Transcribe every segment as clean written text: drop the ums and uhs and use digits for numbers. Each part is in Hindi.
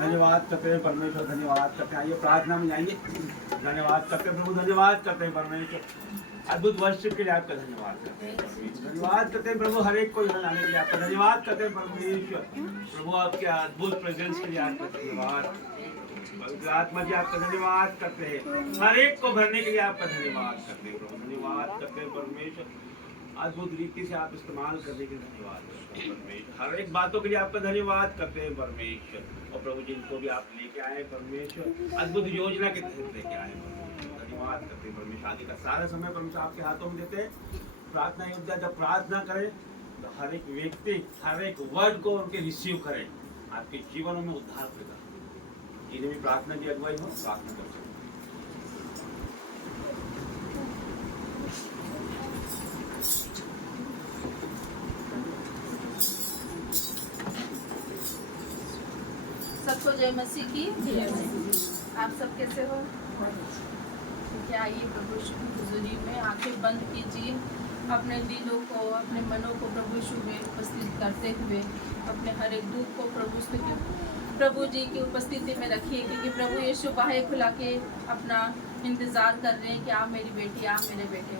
धन्यवाद करते हैं परमेश्वर, धन्यवाद करते हैं। आइए प्रार्थना में जाएंगे। धन्यवाद करते हैं प्रभु, धन्यवाद करते हैं परमेश्वर, अद्भुत वर्षिप के लिए आपका धन्यवाद करते हैं परमेश्वर। धन्यवाद करते हैं प्रभु, हर एक को यहाँ लाने के लिए आपका धन्यवाद करते हैं परमेश्वर। प्रभु आपके अद्भुत प्रेजेंस के लिए आपका धन्यवाद। पवित्र आत्मा जी आपका धन्यवाद करते हैं, हर एक को भरने के लिए आपका धन्यवाद करते हैं प्रभु। धन्यवाद करते हैं परमेश्वर, अद्भुत रीति से आप इस्तेमाल करने के लिए धन्यवाद करते हैं परमेश्वर। हर एक बातों के लिए आपका धन्यवाद करते हैं परमेश्वर। और प्रभु जिनको भी आप लेके आए परमेश्वर, अद्भुत योजना के तहत लेके आए परमेश्वर, धन्यवाद करते हैं परमेश्वर। आगे का सारा समय परमेश्वर आपके हाथों में देते हैं। प्रार्थना योद्धा जब प्रार्थना करें तो हर एक व्यक्ति हर एक वर्ड को उनके रिसीव करें, आपके जीवनों में उद्धार पैदा। इन्हें भी प्रार्थना की अगुवाई हो, प्रार्थना कर सकते। सबको जय मसीह की। आप सब कैसे हो? ठीक है, आइए प्रभु यीशु की हुजूरी में आंखें बंद कीजिए, अपने दिलों को अपने मनों को प्रभु यीशु में उपस्थित करते हुए अपने हर एक दुख को प्रभु जी की उपस्थिति में रखिए, क्योंकि प्रभु यीशु बाहें खुला के अपना इंतज़ार कर रहे हैं कि आप मेरी बेटी, आप मेरे बेटे।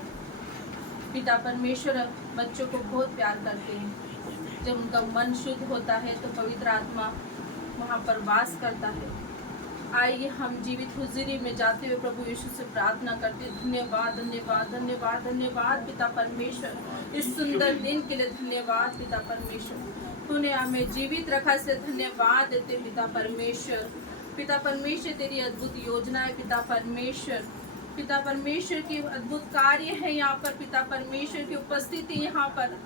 पिता परमेश्वर बच्चों को बहुत प्यार करते हैं। जब उनका मन शुद्ध होता है तो पवित्र आत्मा वहाँ पर वास करता है। आइए हम जीवित हुजूरी में जाते हुए प्रभु यीशु से प्रार्थना करते हैं। धन्यवाद धन्यवाद धन्यवाद धन्यवाद पिता परमेश्वर, इस सुंदर दिन के लिए धन्यवाद पिता परमेश्वर। तूने हमें जीवित रखा, से धन्यवाद देते पिता परमेश्वर। पिता परमेश्वर तेरी अद्भुत योजना है पिता परमेश्वर। पिता परमेश्वर की अद्भुत कार्य है यहाँ पर। पिता परमेश्वर की उपस्थिति यहाँ पर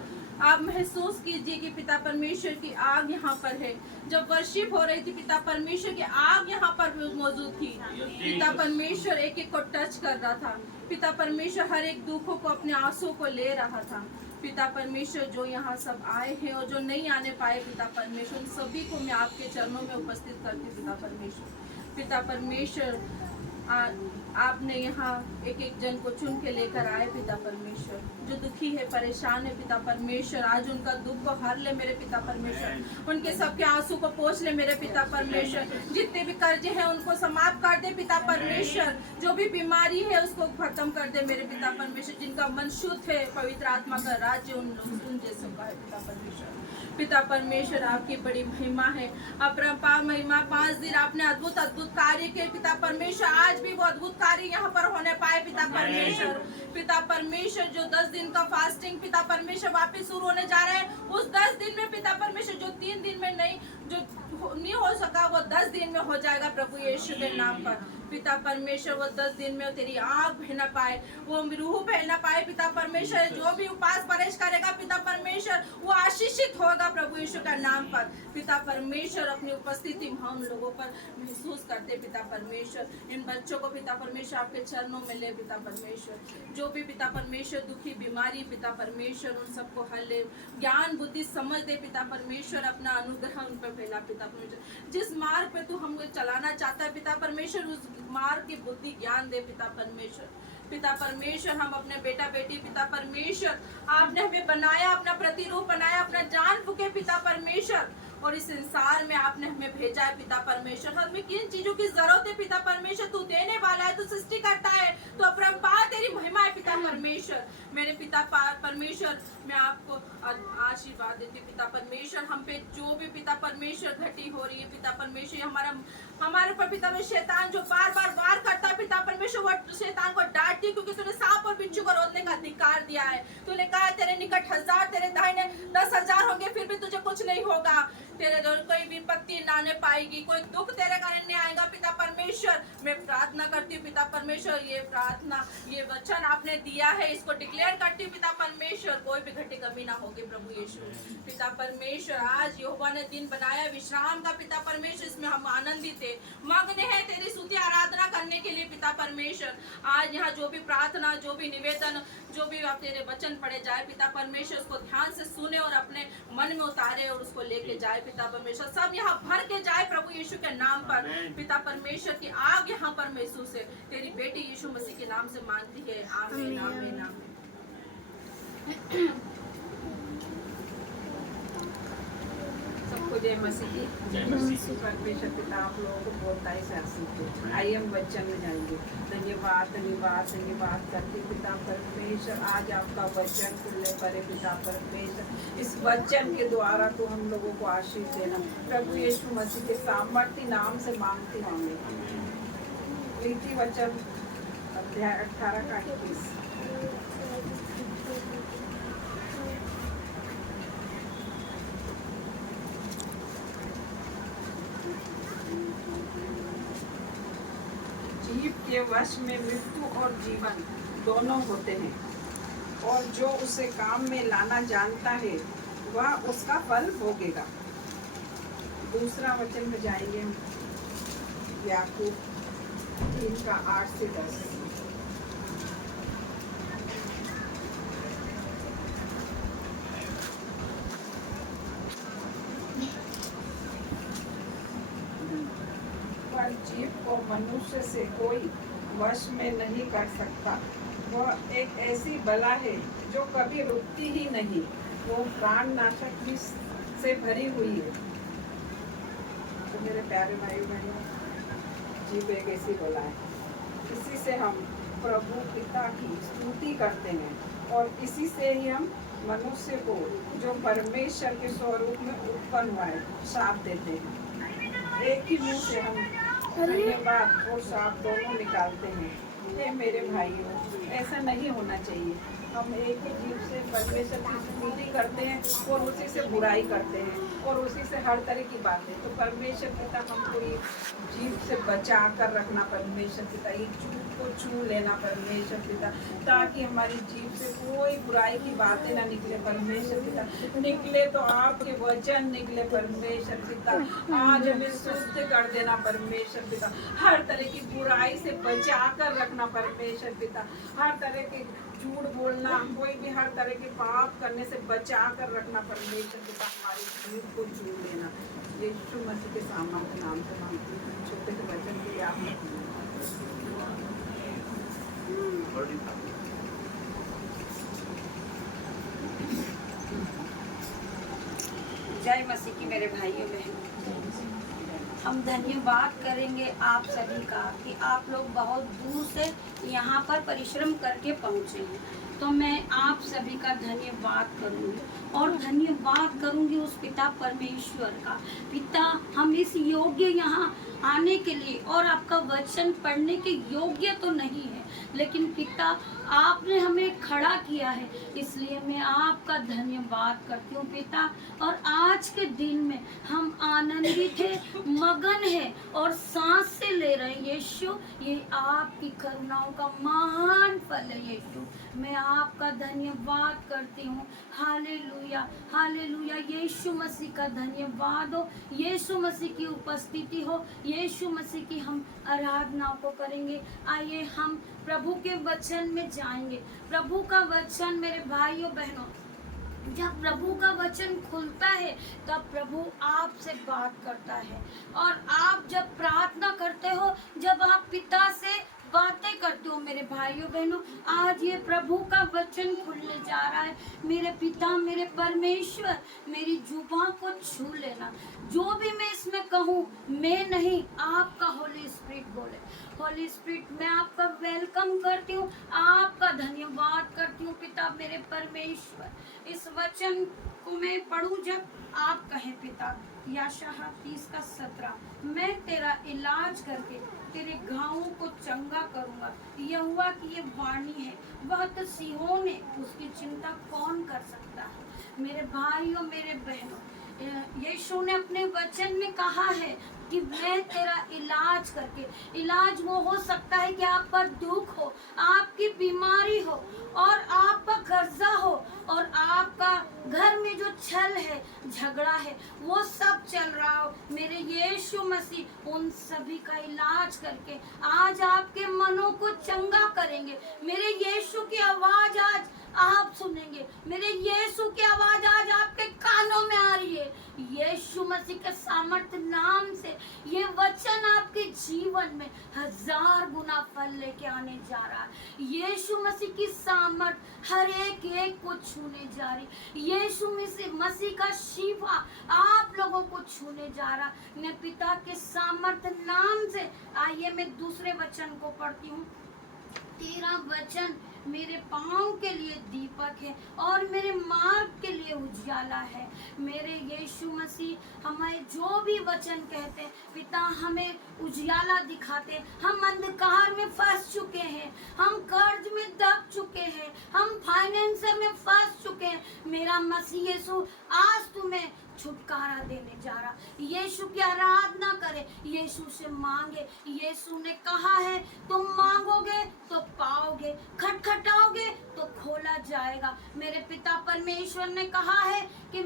आप महसूस कीजिए कि पिता परमेश्वर की आग यहाँ पर है। जब वर्शिप हो रही थी पिता परमेश्वर की आग यहाँ पर मौजूद थी। पिता परमेश्वर एक एक को टच कर रहा था। पिता परमेश्वर हर एक दुखों को, अपने आंसू को ले रहा था। पिता परमेश्वर जो यहाँ सब आए हैं और जो नहीं आने पाए पिता परमेश्वर, उन सभी को मैं आपके चरणों में उपस्थित करती हूँ पिता परमेश्वर। पिता परमेश्वर आपने यहाँ एक एक जन को चुन के लेकर आए पिता परमेश्वर। जो दुखी है, परेशान है पिता परमेश्वर, आज उनका दुख को हर ले मेरे पिता परमेश्वर। उनके सबके आंसू को पोंछ ले मेरे पिता परमेश्वर। जितने भी कर्जे हैं उनको समाप्त कर दे पिता परमेश्वर। जो भी बीमारी है उसको खत्म कर दे मेरे पिता परमेश्वर। जिनका मन शुद्ध है, पवित्र आत्मा का राज्य उन जैसों का है पिता परमेश्वर। पिता परमेश्वर आपकी बड़ी महिमा है, अपरंपार महिमा। 5 दिन आपने अद्भुत अद्भुत कार्य किए पिता परमेश्वर। आज भी वो अद्भुत कार्य यहाँ पर होने पाए पिता परमेश्वर। पिता परमेश्वर जो 10 दिन का फास्टिंग पिता परमेश्वर वापस शुरू होने जा रहे हैं, उस 10 दिन में पिता परमेश्वर जो 3 दिन में नहीं हो सका वो 10 दिन में हो जाएगा प्रभु यीशु के नाम पर। पिता परमेश्वर वो 10 दिन में तेरी आग बहना पाए, वो रूह बहना पाए पिता परमेश्वर। जो भी उपास परहेज करेगा पिता परमेश्वर वो आशीषित होगा प्रभु यीशु का नाम पर। पिता परमेश्वर अपनी उपस्थिति हम लोगों पर महसूस करते पिता परमेश्वर। इन बच्चों को पिता परमेश्वर आपके चरणों में ले पिता परमेश्वर। जो भी पिता परमेश्वर दुखी बीमारी पिता परमेश्वर उन सबको हल ले, ज्ञान बुद्धि समझ दे पिता परमेश्वर। अपना अनुग्रह उन पर फैला पिता परमेश्वर। जिस मार्ग पे तू हमको चलाना चाहता है पिता परमेश्वर, उस मार्ग की बुद्धि ज्ञान दे पिता परमेश्वर। पिता परमेश्वर हम अपने बेटा बेटी पिता परमेश्वर, आपने हमें बनाया, अपना प्रतिरूप बनाया, अपना जान फूके पिता परमेश्वर। और इस संसार में आपने हमें भेजा है पिता परमेश्वर। हमें किन चीजों की जरूरत है पिता परमेश्वर, तू देने वाला है, तू सृष्टि करता है, तो अपरंपार तेरी महिमा है पिता परमेश्वर। मेरे पिता परमेश्वर, मैं आपको आशीर्वाद देती हूँ पिता परमेश्वर। हम पे जो भी पिता परमेश्वर घटी हो रही है पिता परमेश्वर, हमारे ऊपर पिता में शैतान जो बार बार वार करता है पिता परमेश्वर, वो शैतान को डांटती, क्योंकि तूने सांप और बिच्छू को रोकने का अधिकार दिया है। तूने कहा तेरे निकट 1000, तेरे दाहिने 10,000 होंगे, फिर भी तुझे कुछ नहीं होगा। तेरे द्वारा कोई विपत्ति ना आने पाएगी, कोई दुख तेरे कारण नहीं आएगा पिता परमेश्वर। मैं प्रार्थना करती हूँ पिता परमेश्वर, ये प्रार्थना, ये वचन आपने दिया है, इसको डिक्लेयर करती हूँ पिता परमेश्वर, कोई भी घटी कमी ना होगी प्रभु यीशु। पिता परमेश्वर, आज यहोवा ने दिन बनाया विश्राम का पिता परमेश्वर, इसमें हम आनंदित है, मग्न है तेरी स्तुति आराधना करने के लिए पिता परमेश्वर। आज यहाँ जो भी प्रार्थना, जो भी निवेदन, जो भी आप तेरे वचन पढ़े जाए पिता परमेश्वर, उसको ध्यान से सुने और अपने मन में उतारे और उसको लेके जाए पिता परमेश्वर। सब यहाँ भर के जाए प्रभु यीशु के नाम पर पिता परमेश्वर की आग यहाँ पर महसूस है, तेरी बेटी यीशु मसीह के नाम से मांगती है, आमीन आमीन आमीन। सबको जय मसीह की। परमेश्वर पिता आप लोगों को बोलता है शासित। आइए हम वचन में जाएंगे। धन्यवाद धन्यवाद धन्यवाद करते पिता परमेश्वर, आज आपका वचन खुलने पर पिता परमेश्वर, इस वचन के द्वारा तो हम लोगों को आशीष देना प्रभु यीशु मसीह के सामर्थ्य नाम से मांगती हूँ। रीति वचन अध्याय 18 का 21। जीव के वश में मृत्यु और जीवन दोनों होते हैं, और जो उसे काम में लाना जानता है वह उसका फल भोगेगा। दूसरा वचन में जाएंगे हम, याकूब 3 का 8 से 10। पर जीव को मनुष्य से कोई वश में नहीं कर सकता। वह एक ऐसी बला है जो कभी रुकती ही नहीं, वो प्राणनाशक विष से भरी हुई है। तो मेरे प्यारे भाई बहनों, जीव एक ऐसी बला है, इसी से हम प्रभु पिता की स्तुति करते हैं, और इसी से ही हम मनुष्य को जो परमेश्वर के स्वरूप में उत्पन्न हुआ है शाप देते हैं। एक ही मुंह से हम धन्यवाद और शाप दोनों निकालते हैं। ये मेरे भाइयों, ऐसा नहीं होना चाहिए। हम एक ही जीव से परमेश्वर की स्तुति करते हैं और उसी से बुराई करते हैं और उसी से हर तरह की बातें। तो परमेश्वर पिता हमको ये जीव से बचा कर रखना परमेश्वर पिता, ये झूठ को छू लेना परमेश्वर पिता, ताकि हमारी जीव से कोई बुराई की बातें ना निकले परमेश्वर पिता। निकले तो आपके वचन निकले परमेश्वर पिता। आज हमें सुस्त कर देना परमेश्वर पिता, हर तरह की बुराई से बचा कर रखना परमेश्वर पिता, हर तरह के झूठ बोलना, कोई भी हर तरह के पाप करने से बचा कर रखना परमेश्वर पिता। हमारी जीव को छू लेना, यीशु मसीह के सामर्थ्य नाम से मांगती हूँ। छोटे से वचन के लिए आप जय मसीह की मेरे भाइयों बहनों। हम धन्यवाद करेंगे आप सभी का कि आप लोग बहुत दूर से यहाँ पर परिश्रम करके पहुँचे हैं, तो मैं आप सभी का धन्यवाद करूँगी और धन्यवाद करूँगी उस पिता परमेश्वर का। पिता, हम इस योग्य यहाँ आने के लिए और आपका वचन पढ़ने के योग्य तो नहीं है, लेकिन पिता आपने हमें खड़ा किया है, इसलिए मैं आपका धन्यवाद करती हूँ पिता। और आज के दिन में हम आनंदित है, मगन है और सांस से ले रहे हैं यीशु, ये आपकी करुणाओं का महान फल है यीशु। मैं आपका धन्यवाद करती हूँ। हालेलुया हालेलुया, यीशु मसीह का धन्यवाद हो, यीशु मसीह की उपस्थिति हो, यीशु मसीह की हम आराधनाओं को करेंगे। आइए हम प्रभु के वचन में जाएंगे। प्रभु का वचन मेरे भाइयों बहनों, जब प्रभु का वचन खुलता है तब प्रभु आपसे बात करता है, और आप जब प्रार्थना करते हो, जब आप पिता से बातें करती हूँ मेरे भाइयों बहनों। आज ये प्रभु का वचन खुलने जा रहा है। मेरे पिता, मेरे परमेश्वर, मेरी जुबान को छू लेना। जो भी मैं इसमें कहूँ, मैं नहीं, आपका होली स्पिरिट बोले। होली स्पिरिट, मैं आपका वेलकम करती हूँ, आपका धन्यवाद करती हूँ पिता मेरे परमेश्वर। इस वचन को मैं पढ़ूं जब आप कहें पिता, यशायाह 30:17, मैं तेरा इलाज करके तेरे घावों को चंगा करूंगा। यहोवा की ये वाणी है, वह तो सिय्योन है, उसकी चिंता कौन कर सकता है। मेरे भाइयों, मेरे बहनों, यीशु ने अपने वचन में कहा है कि मैं तेरा इलाज करके, इलाज वो हो सकता है कि आप पर दुख हो, आपकी बीमारी हो और आपका कर्जा हो और आपका घर में जो छल है, झगड़ा है, वो सब चल रहा हो। मेरे यीशु मसीह उन सभी का इलाज करके आज आपके मनों को चंगा करेंगे। मेरे यीशु की आवाज आज आप सुनेंगे। मेरे यीशु की आवाज आज आपके कानों में आ रही है। यीशु मसीह के सामर्थ नाम से ये वचन आपके जीवन में 1000 गुना फल लेके आने जा रहा है। यीशु मसीह की सामर्थ हर एक एक को छूने जा रही। यीशु मसीह का शिफा आप लोगों को छूने जा रहा। मैं पिता के सामर्थ नाम से, आइए मैं दूसरे वचन को पढ़ती हूँ। तेरा वचन मेरे पाँव के लिए दीपक है और मेरे मार्ग के लिए उजाला है। मेरे यीशु मसीह हमें जो भी वचन कहते हैं पिता, हमें उजाला दिखाते। हम अंधकार में फंस चुके हैं, हम कर्ज में दब चुके हैं, हम फाइनेंसर में फंस चुके हैं। मेरा मसीह यीशु आज तुम्हें छुटकारा देने जा रहा। यीशु की आराधना करे, यीशु से मांगे। यीशु ने कहा है तुम मांगोगे तो पाओगे, खटखटाओगे तो खोला जाएगा। मेरे पिता परमेश्वर ने कहा है कि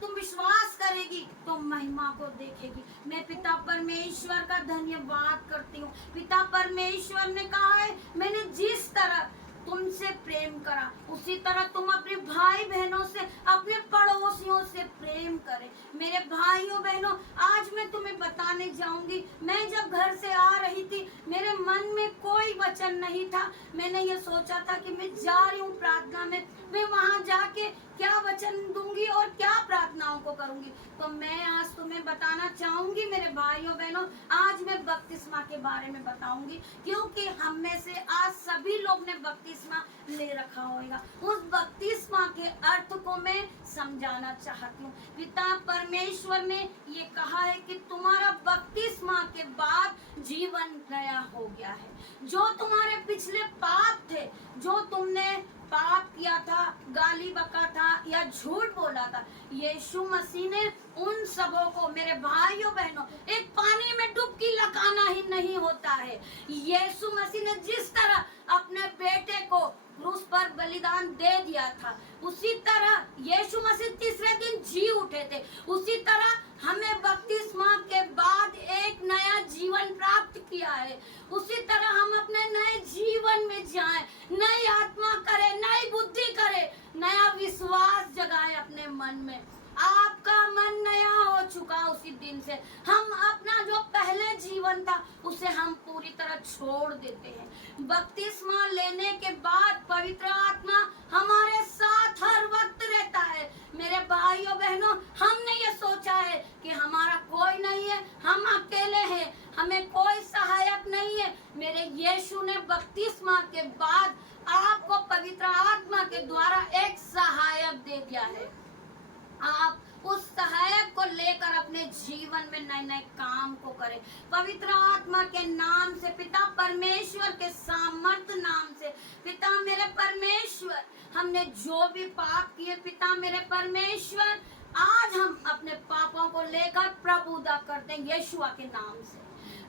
तुम विश्वास करेगी तो महिमा को देखेगी। मैं पिता परमेश्वर का धन्यवाद करती हूँ। पिता परमेश्वर ने कहा है मैंने जिस तरह तुमसे प्रेम करा, उसी तरह तुम अपने भाई बहनों से, अपने पड़ोसियों से प्रेम करें। मेरे भाइयों बहनों, आज मैं तुम्हें बताने जाऊंगी। मैं जब घर से आ रही थी, मेरे मन में कोई वचन नहीं था। मैंने ये सोचा था कि मैं जा रही हूँ प्रार्थना में, मैं वहां जाके क्या वचन दूंगी और क्या प्रार्थनाओं को करूंगी। तो मैं आज तुम्हें बताना चाहूंगी मेरे भाइयों बहनों, आज मैं बपतिस्मा के बारे में बताऊंगी, क्योंकि हम में से आज सभी लोग ने बपतिस्मा ले रखा होगा। उस बपतिस्मा के अर्थ को मैं समझाना चाहती हूँ। पिता परमेश्वर ने ये कहा है कि तुम्हारा बपतिस्मा के बाद जीवन नया हो गया है। जो तुम्हारे पिछले पाप थे, जो तुमने पाप किया था, गाली बका था या झूठ बोला था, यीशु मसीह ने उन सबों को, मेरे भाइयों बहनों, एक पानी में डुबकी लगाना ही नहीं होता है। यीशु मसीह ने जिस तरह अपने बेटे को क्रूस पर बलिदान दे दिया था, उसी तरह यीशु मसीह तीसरे दिन जी उठे थे। उसी तरह हमें बपतिस्मा के बाद एक नया जीवन प्राप्त किया है। उसी तरह हम अपने नए जीवन में जाएं, नई आत्मा करें, नई बुद्धि करें, नया विश्वास जगाएं अपने मन में। आपका मन नया हो चुका उसी दिन से। हम अपना जो पहले जीवन था उसे हम पूरी तरह छोड़ देते हैं। बपतिस्मा लेने के बाद पवित्र आत्मा हमारे साथ हर वक्त रहता है। मेरे भाइयों बहनों, हमने ये सोचा है कि हमारा कोई नहीं है, हम अकेले हैं, हमें कोई सहायक नहीं है। मेरे यीशु ने बपतिस्मा के बाद आपको पवित्र आत्मा के द्वारा एक सहायक दे दिया है। आप उस सहायक को लेकर अपने जीवन में नए नए काम को करें। पवित्र आत्मा के नाम से, पिता परमेश्वर के सामर्थ नाम से, पिता मेरे परमेश्वर, हमने जो भी पाप किए पिता मेरे परमेश्वर, आज हम अपने पापों को लेकर प्रभुता करते हैं यीशुआ के नाम से।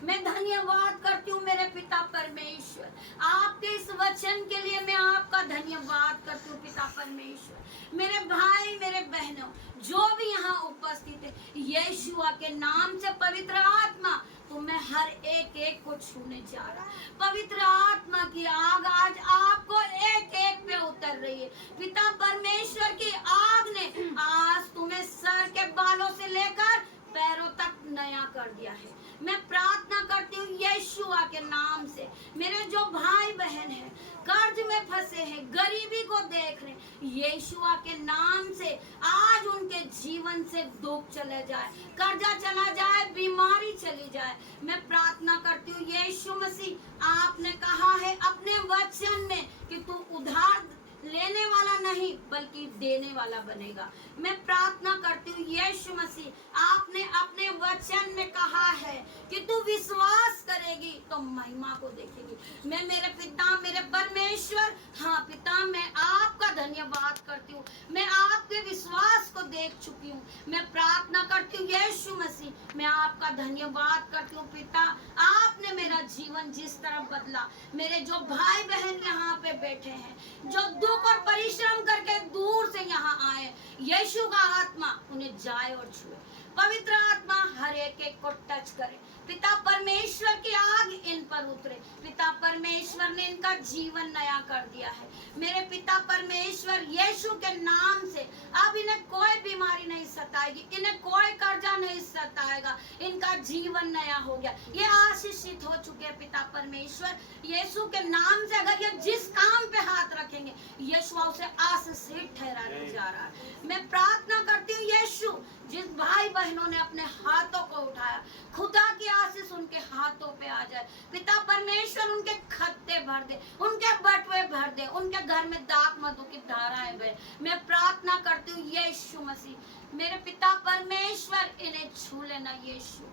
मैं धन्यवाद करती हूँ मेरे पिता परमेश्वर, आपके इस वचन के लिए मैं आपका धन्यवाद करती हूँ पिता परमेश्वर। मेरे भाई, मेरे बहनों, जो भी यहाँ उपस्थित है, यीशुआ के नाम से पवित्र आत्मा तुम्हें हर एक एक को छूने जा रहा है। पवित्र आत्मा की आग आज आपको एक एक पे उतर रही है। पिता परमेश्वर की आग ने आज तुम्हें सर के बालों से लेकर पैरों तक नया कर कर दिया है। मैं प्रार्थना करती हूँ यीशुआ के नाम से, मेरे जो भाई बहन हैं कर्ज में फंसे हैं, गरीबी को देख रहे हैं, यीशुआ के नाम से आज उनके जीवन से दुख चले जाए, कर्जा चला जाए, बीमारी चली जाए। मैं प्रार्थना करती हूँ यीशु मसीह, आपने कहा है अपने वचन में कि तू उधार लेने वाला नहीं बल्कि देने वाला बनेगा। मैं प्रार्थना करती हूँ यीशु मसीह, आपने अपने वचन में कहा है कि तू विश्वास करेगी तो महिमा को देखेगी। मैं मेरे पिता, मेरे परमेश्वर, हाँ पिता, मैं आपका धन्यवाद करती हूँ। मैं आपके विश्वास को देख चुकी हूँ। मैं प्रार्थना करती हूँ यीशु मसीह, मैं आपका धन्यवाद करती हूँ पिता, आपने मेरा जीवन जिस तरह बदला, मेरे जो भाई बहन यहाँ पे बैठे हैं, जो दुख और परिश्रम करके दूर से यहाँ आए, यीशु का आत्मा उन्हें जाए और छुए। पवित्र आत्मा हर एक को टच करे। पिता परमेश्वर की आग इन पर उतरे। पिता परमेश्वर ने इनका जीवन नया कर दिया है। मेरे पिता परमेश्वर यीशु के नाम से अब इन्हें कोई बीमारी नहीं सताएगी, इन्हें कोई कर्जा नहीं सताएगा, इनका जीवन नया हो गया, ये आशीषित हो चुके हैं। पिता परमेश्वर यीशु के नाम से अगर ये जिस काम पे हाथ रखेंगे, यीशु उसे आशीषित ठहराने जा रहा है। मैं प्रार्थना करती हूँ यीशु, जिस भाई बहनों ने अपने हाथों को उठाया, खुदा की आशीष उनके हाथों पे आ जाए। पिता परमेश्वर उनके खत्ते भर दे, उनके बटुए भर दे, उनके घर में दाख मधु की धाराएं बहे। मैं प्रार्थना करती हूँ यीशु मसीह, मेरे पिता परमेश्वर इन्हें छू लेना यीशु।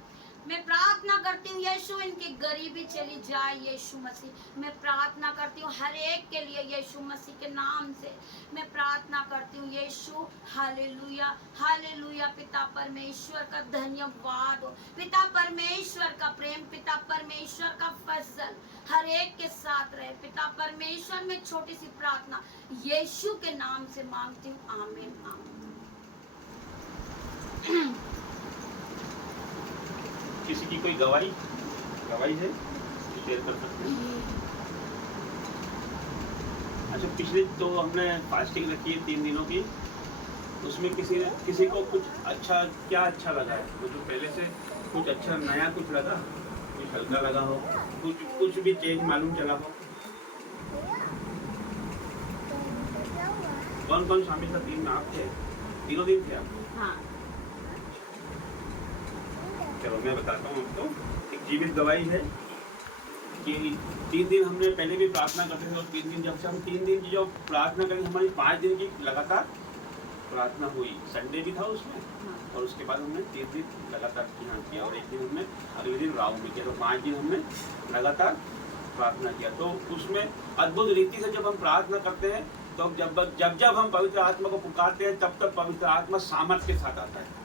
मैं प्रार्थना करती हूँ यीशु, इनकी गरीबी चली जाए यीशु मसीह। मैं प्रार्थना करती हूँ हर एक के लिए यीशु मसीह के नाम से मैं प्रार्थना करती हूँ यीशु। Hallelujah, hallelujah. पिता परमेश्वर का धन्यवाद हो, पिता परमेश्वर का प्रेम, पिता परमेश्वर का फजल हर एक के साथ रहे। पिता परमेश्वर में छोटी सी प्रार्थना यीशु के नाम से मांगती हूँ, आमीन, आमीन। किसी की कोई गवाही है शेयर कर सकते हैं? अच्छा, पिछले तो हमने फास्टिंग रखी है 3 दिनों की, उसमें किसी को कुछ अच्छा, क्या अच्छा लगा है? मतलब पहले से कुछ अच्छा नया कुछ लगा, कुछ हल्का लगा हो, कुछ भी चेंज मालूम चला हो? कौन कौन शामिल था? 3 में आप थे, तीनों दिन थे आप? हाँ। चलो मैं बताता हूँ आपको। एक जीवित गवाही है कि 3 दिन हमने पहले भी प्रार्थना करते थे, और 3 दिन, जब से हम 3 दिन की जो प्रार्थना करी, हमारी 5 दिन की लगातार प्रार्थना हुई। संडे भी था उसमें, और उसके बाद हमने 3 दिन लगातार यहाँ किया, और एक दिन हमने अगले दिन राउंड में किया। तो 5 दिन हमने लगातार प्रार्थना किया। तो उसमें अद्भुत रीति से जब हम प्रार्थना करते हैं, तो जब हम पवित्र आत्मा को पुकारते हैं, तब तक पवित्र आत्मा सामर्थ्य के साथ आता है।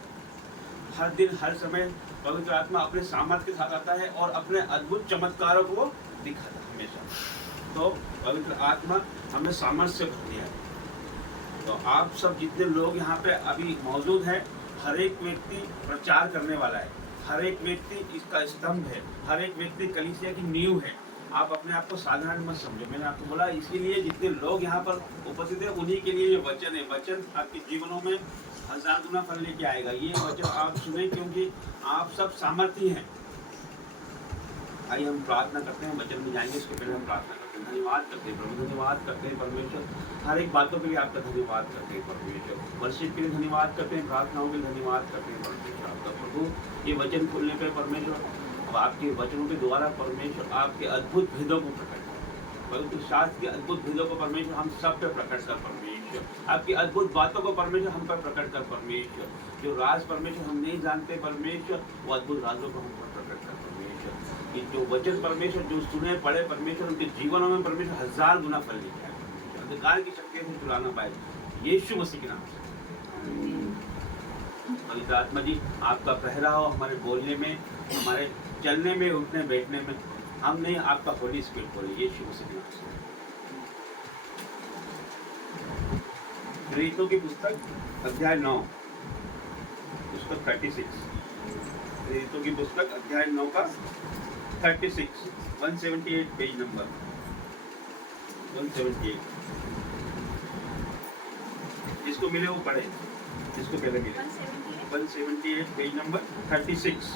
हर दिन हर समय पवित्र आत्मा अपने सामर्थ्य के साथ आता है और अपने अद्भुत चमत्कारों को दिखाता है हमेशा। तो पवित्र आत्मा हमें सामर्थ्य से भर दिया है। तो आप सब जितने लोग यहाँ पे अभी मौजूद हैं, हर एक व्यक्ति प्रचार करने वाला है, हर एक व्यक्ति इसका स्तंभ है, हर एक व्यक्ति कलीसिया की नींव है। आप अपने आप को साधारण मत समझो। मैंने आपको बोला, इसीलिए जितने लोग यहाँ पर उपस्थित हैं, उन्हीं के लिए ये वचन है। वचन आपके जीवनों में 1000 गुना फल लेके आएगा। ये वचन आप सुने, क्योंकि आप सब सामर्थी हैं। आइए हम प्रार्थना करते हैं, वचन में जाएंगे। इसके पहले हम प्रार्थना करते हैं, धन्यवाद करते हैं प्रभु, धन्यवाद करते हैं परमेश्वर, हर एक बातों के लिए आपका धन्यवाद करते हैं परमेश्वर। वर्शिप के लिए धन्यवाद करते हैं, प्रार्थनाओं के लिए धन्यवाद करते हैं परमेश्वर आपका। प्रभु, ये वचन खोलने पर परमेश्वर, अब आपके वचनों के द्वारा परमेश्वर आपके अद्भुत भेदों को प्रकट कर, पवित्र शास्त्र के अद्भुत भेदों को परमेश्वर हम सब पे प्रकट कर परमेश्वर। आपकी अद्भुत बातों को परमेश्वर हम पर प्रकट कर परमेश्वर। जो राज परमेश्वर हम नहीं जानते परमेश्वर, वो अद्भुत राजों को हम पर प्रकट कर परमेश्वर। कि जो वचन परमेश्वर जो सुने पढ़े परमेश्वर, उनके जीवनों में परमेश्वर 1000 गुना फल लेके आए, अंधकार की शक्ति से चुराना पाए, यीशु मसीह के नाम से। पवित्र आत्मा जी, आपका पहराव हमारे बोलने में, हमारे चलने में, उठने बैठने में, हम नहीं, आपका होली स्पिरिट बोले, यीशु मसीह के नाम से। प्रेरितों की पुस्तक अध्याय 9 पुस्तक 36, प्रेरितों की पुस्तक अध्याय 9 का 36, 178 पेज नंबर 178। जिसको मिले वो पढ़े, जिसको पहले मिले। 178 पेज नंबर 36।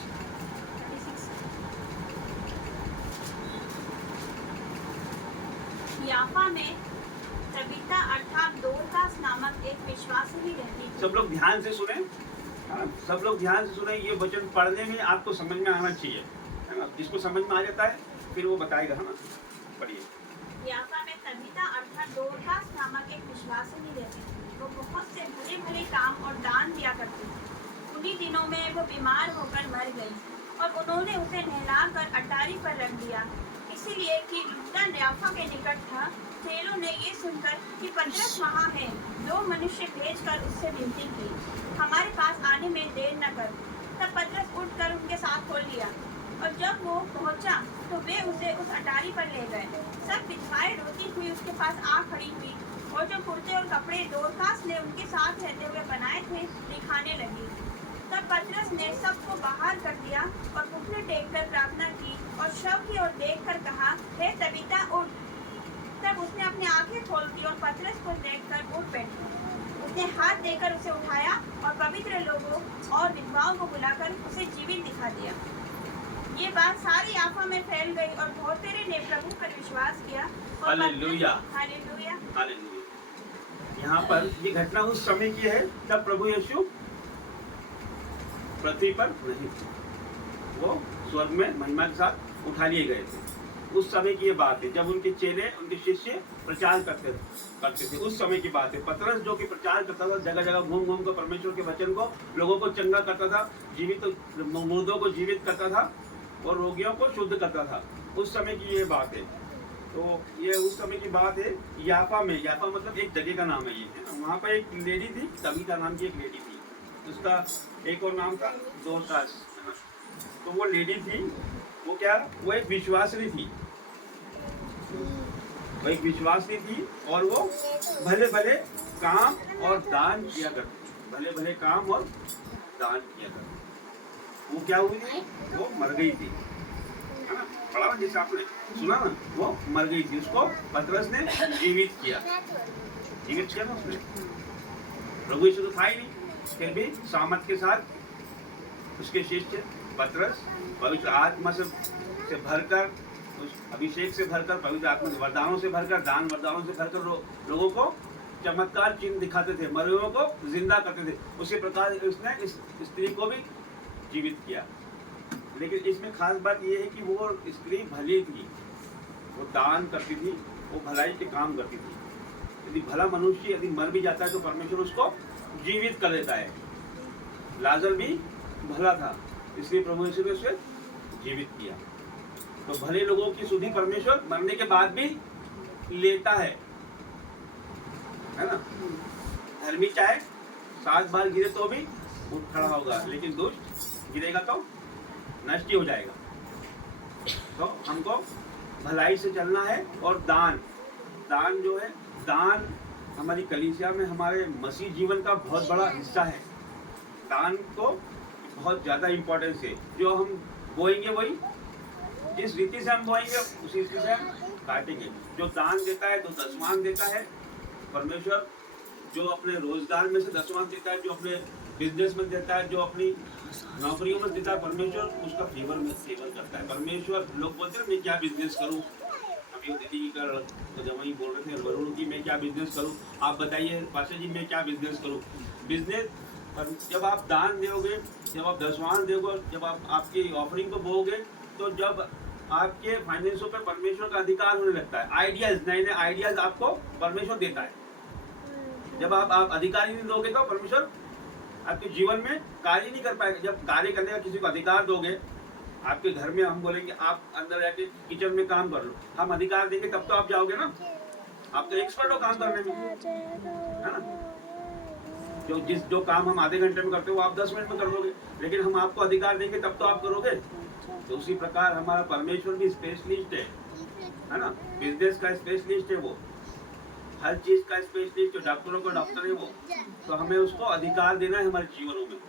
याफा में तबीता अर्थात दोरकास नामक एक विश्वासिनी रहती थी। सब लोग ध्यान से सुने, हाँ, सब लोग ध्यान से सुने। ये वचन पढ़ने में आपको समझ में आना चाहिए, है ना। जिसको समझ में आ जाता है फिर वो बताएगा, है ना। पढ़िए। याफा में तबीता अर्थात दोरकास नामक एक विश्वासिनी रहती थी। वो बहुत से भले भले काम और दान दिया करती थी। उन्हीं दिनों में वो बीमार होकर मर गई और उन्होंने उसे नहलाकर अटारी पर रख दिया, इसीलिए कि लुद्दा याफा के निकट था। चेलों ने ये सुनकर कि पतरस वहाँ है, 2 मनुष्य भेजकर उससे विनती की, हमारे पास आने में देर न कर। तब पतरस उठकर उनके साथ खोल लिया और जब वो पहुंचा तो वे उसे उस अटारी पर ले गए। सब विधवाएं रोती हुई उसके पास आ खड़ी हुई और जो कुर्ते और कपड़े दोरकास ने उनके साथ रहते हुए बनाए थे दिखाने लगी। तब पतरस ने सबको बाहर कर दिया और घुटने टेककर प्रार्थना की और शव की ओर देखकर कहा, हे तबीता उठ। तब उसने अपनी आंखें खोल दी और पतरस को देखकर उठ बैठी। उसने हाथ देकर उसे उठाया और पवित्र लोगों और विधवाओं को बुलाकर उसे जीवित दिखा दिया। ये बात सारी याफा में फैल गई और बहुतेरे ने प्रभु पर विश्वास किया। Hallelujah, hallelujah, hallelujah. यहाँ पर ये घटना उस समय की है जब प्रभु यीशु पृथ्वी पर नहीं थे, वो स्वर्ग में महिमा के साथ उठा लिए गए थे। उस समय की ये बात है जब उनके चेले, उनके शिष्य प्रचार करते थे। उस समय की बात है। पतरस जो कि प्रचार करता था, जगह जगह घूम घूम कर परमेश्वर के वचन को, लोगों को चंगा करता था, जीवित मुर्दों को जीवित करता था और रोगियों को शुद्ध करता था। उस समय की ये बात है। तो ये उस समय की बात है। याफा में, याफा मतलब एक जगह का नाम है ये, है ना। वहाँ पर एक लेडी थी, तबीता नाम की एक लेडी थी, उसका एक और नाम था दोरकास, है ना। तो वो लेडी थी, वो क्या, वो एक विश्वासिनी थी, वो एक विश्वासिनी थी और वो भले भले काम और दान किया करती थी। भले भले काम और दान किया करती। वो क्या हुई थी, वो मर गई थी, है ना। पढ़ा ना, जैसे आपने सुना ना, वो मर गई थी। उसको पतरस ने जीवित किया, जीवित किया ना उसने। प्रभु यीशु तो था ही नहीं, फिर भी सामर्थ के साथ उसके शिष्य पतरस पवित्र आत्मा से भरकर, उस अभिषेक से भरकर, पवित्र आत्मा के वरदानों से भरकर, दान वरदानों से भरकर लोगों को चमत्कार चिन्ह दिखाते थे, मरे हुओं को जिंदा करते थे। उसी प्रकार उसने इस स्त्री को भी जीवित किया। लेकिन इसमें खास बात यह है कि वो स्त्री भली थी, वो दान करती थी, वो भलाई के काम करती थी। यदि भला मनुष्य यदि मर भी जाता है तो परमेश्वर उसको जीवित कर देता है। लाजर भी भला था, इसलिए प्रभु यीशु ने उसे जीवित किया। तो भले लोगों की सुधि परमेश्वर मरने के बाद भी लेता है ना। धर्मी चाहे 7 बार गिरे तो भी उठ खड़ा होगा, लेकिन दुष्ट गिरेगा तो नष्ट ही हो जाएगा। तो हमको भलाई से चलना है। और दान जो है, दान हमारी कलीसिया में हमारे मसीह जीवन का बहुत बड़ा हिस्सा है। दान को बहुत ज़्यादा इम्पोर्टेंस है। जो हम बोएंगे वही, जिस रीति से हम बोएंगे उसी रीति से हम काटेंगे। जो दान देता है तो दसवां देता है परमेश्वर। जो अपने रोजगार में से दसवां देता है, जो अपने बिजनेस में देता है, जो अपनी नौकरियों में देता है, परमेश्वर उसका फेवर करता है। परमेश्वर, लोग बोलते हैं मैं क्या बिजनेस करूं, अभी दीदी की कर तो जब वही बोल रहे थे वरुण की मैं क्या बिजनेस करूं, आप बताइए पाशा जी मैं क्या बिजनेस करूं। बिजनेस जब आप दान दोगे, जब आप दसवां दोगे, जब आप आपकी ऑफरिंग को बोगे, तो जब आपके फाइनेंसों पे परमेश्वर का अधिकार होने लगता है। आइडियाज, नए नए आइडियाज आपको परमेश्वर देता है। जब आप अधिकार ही नहीं दोगे तो परमेश्वर आपके जीवन में कार्य नहीं कर पाएगा। जब कार्य करने का किसी को अधिकार दोगे, आपके घर में हम बोलेंगे आप अंदर जाके किचन में काम कर लो, हम अधिकार देंगे तब तो आप जाओगे ना। आप तो एक्सपर्ट हो काम करने में, है ना। जो काम हम आधे घंटे में करते हो वो आप 10 मिनट में कर दोगे, लेकिन हम आपको अधिकार देंगे तब तो आप करोगे। तो उसी प्रकार हमारा परमेश्वर भी स्पेशलिस्ट है ना। बिजनेस का स्पेशलिस्ट है वो, हर चीज का स्पेशलिस्ट, जो डॉक्टरों का डॉक्टर है वो। तो हमें उसको अधिकार देना है हमारे जीवनों में।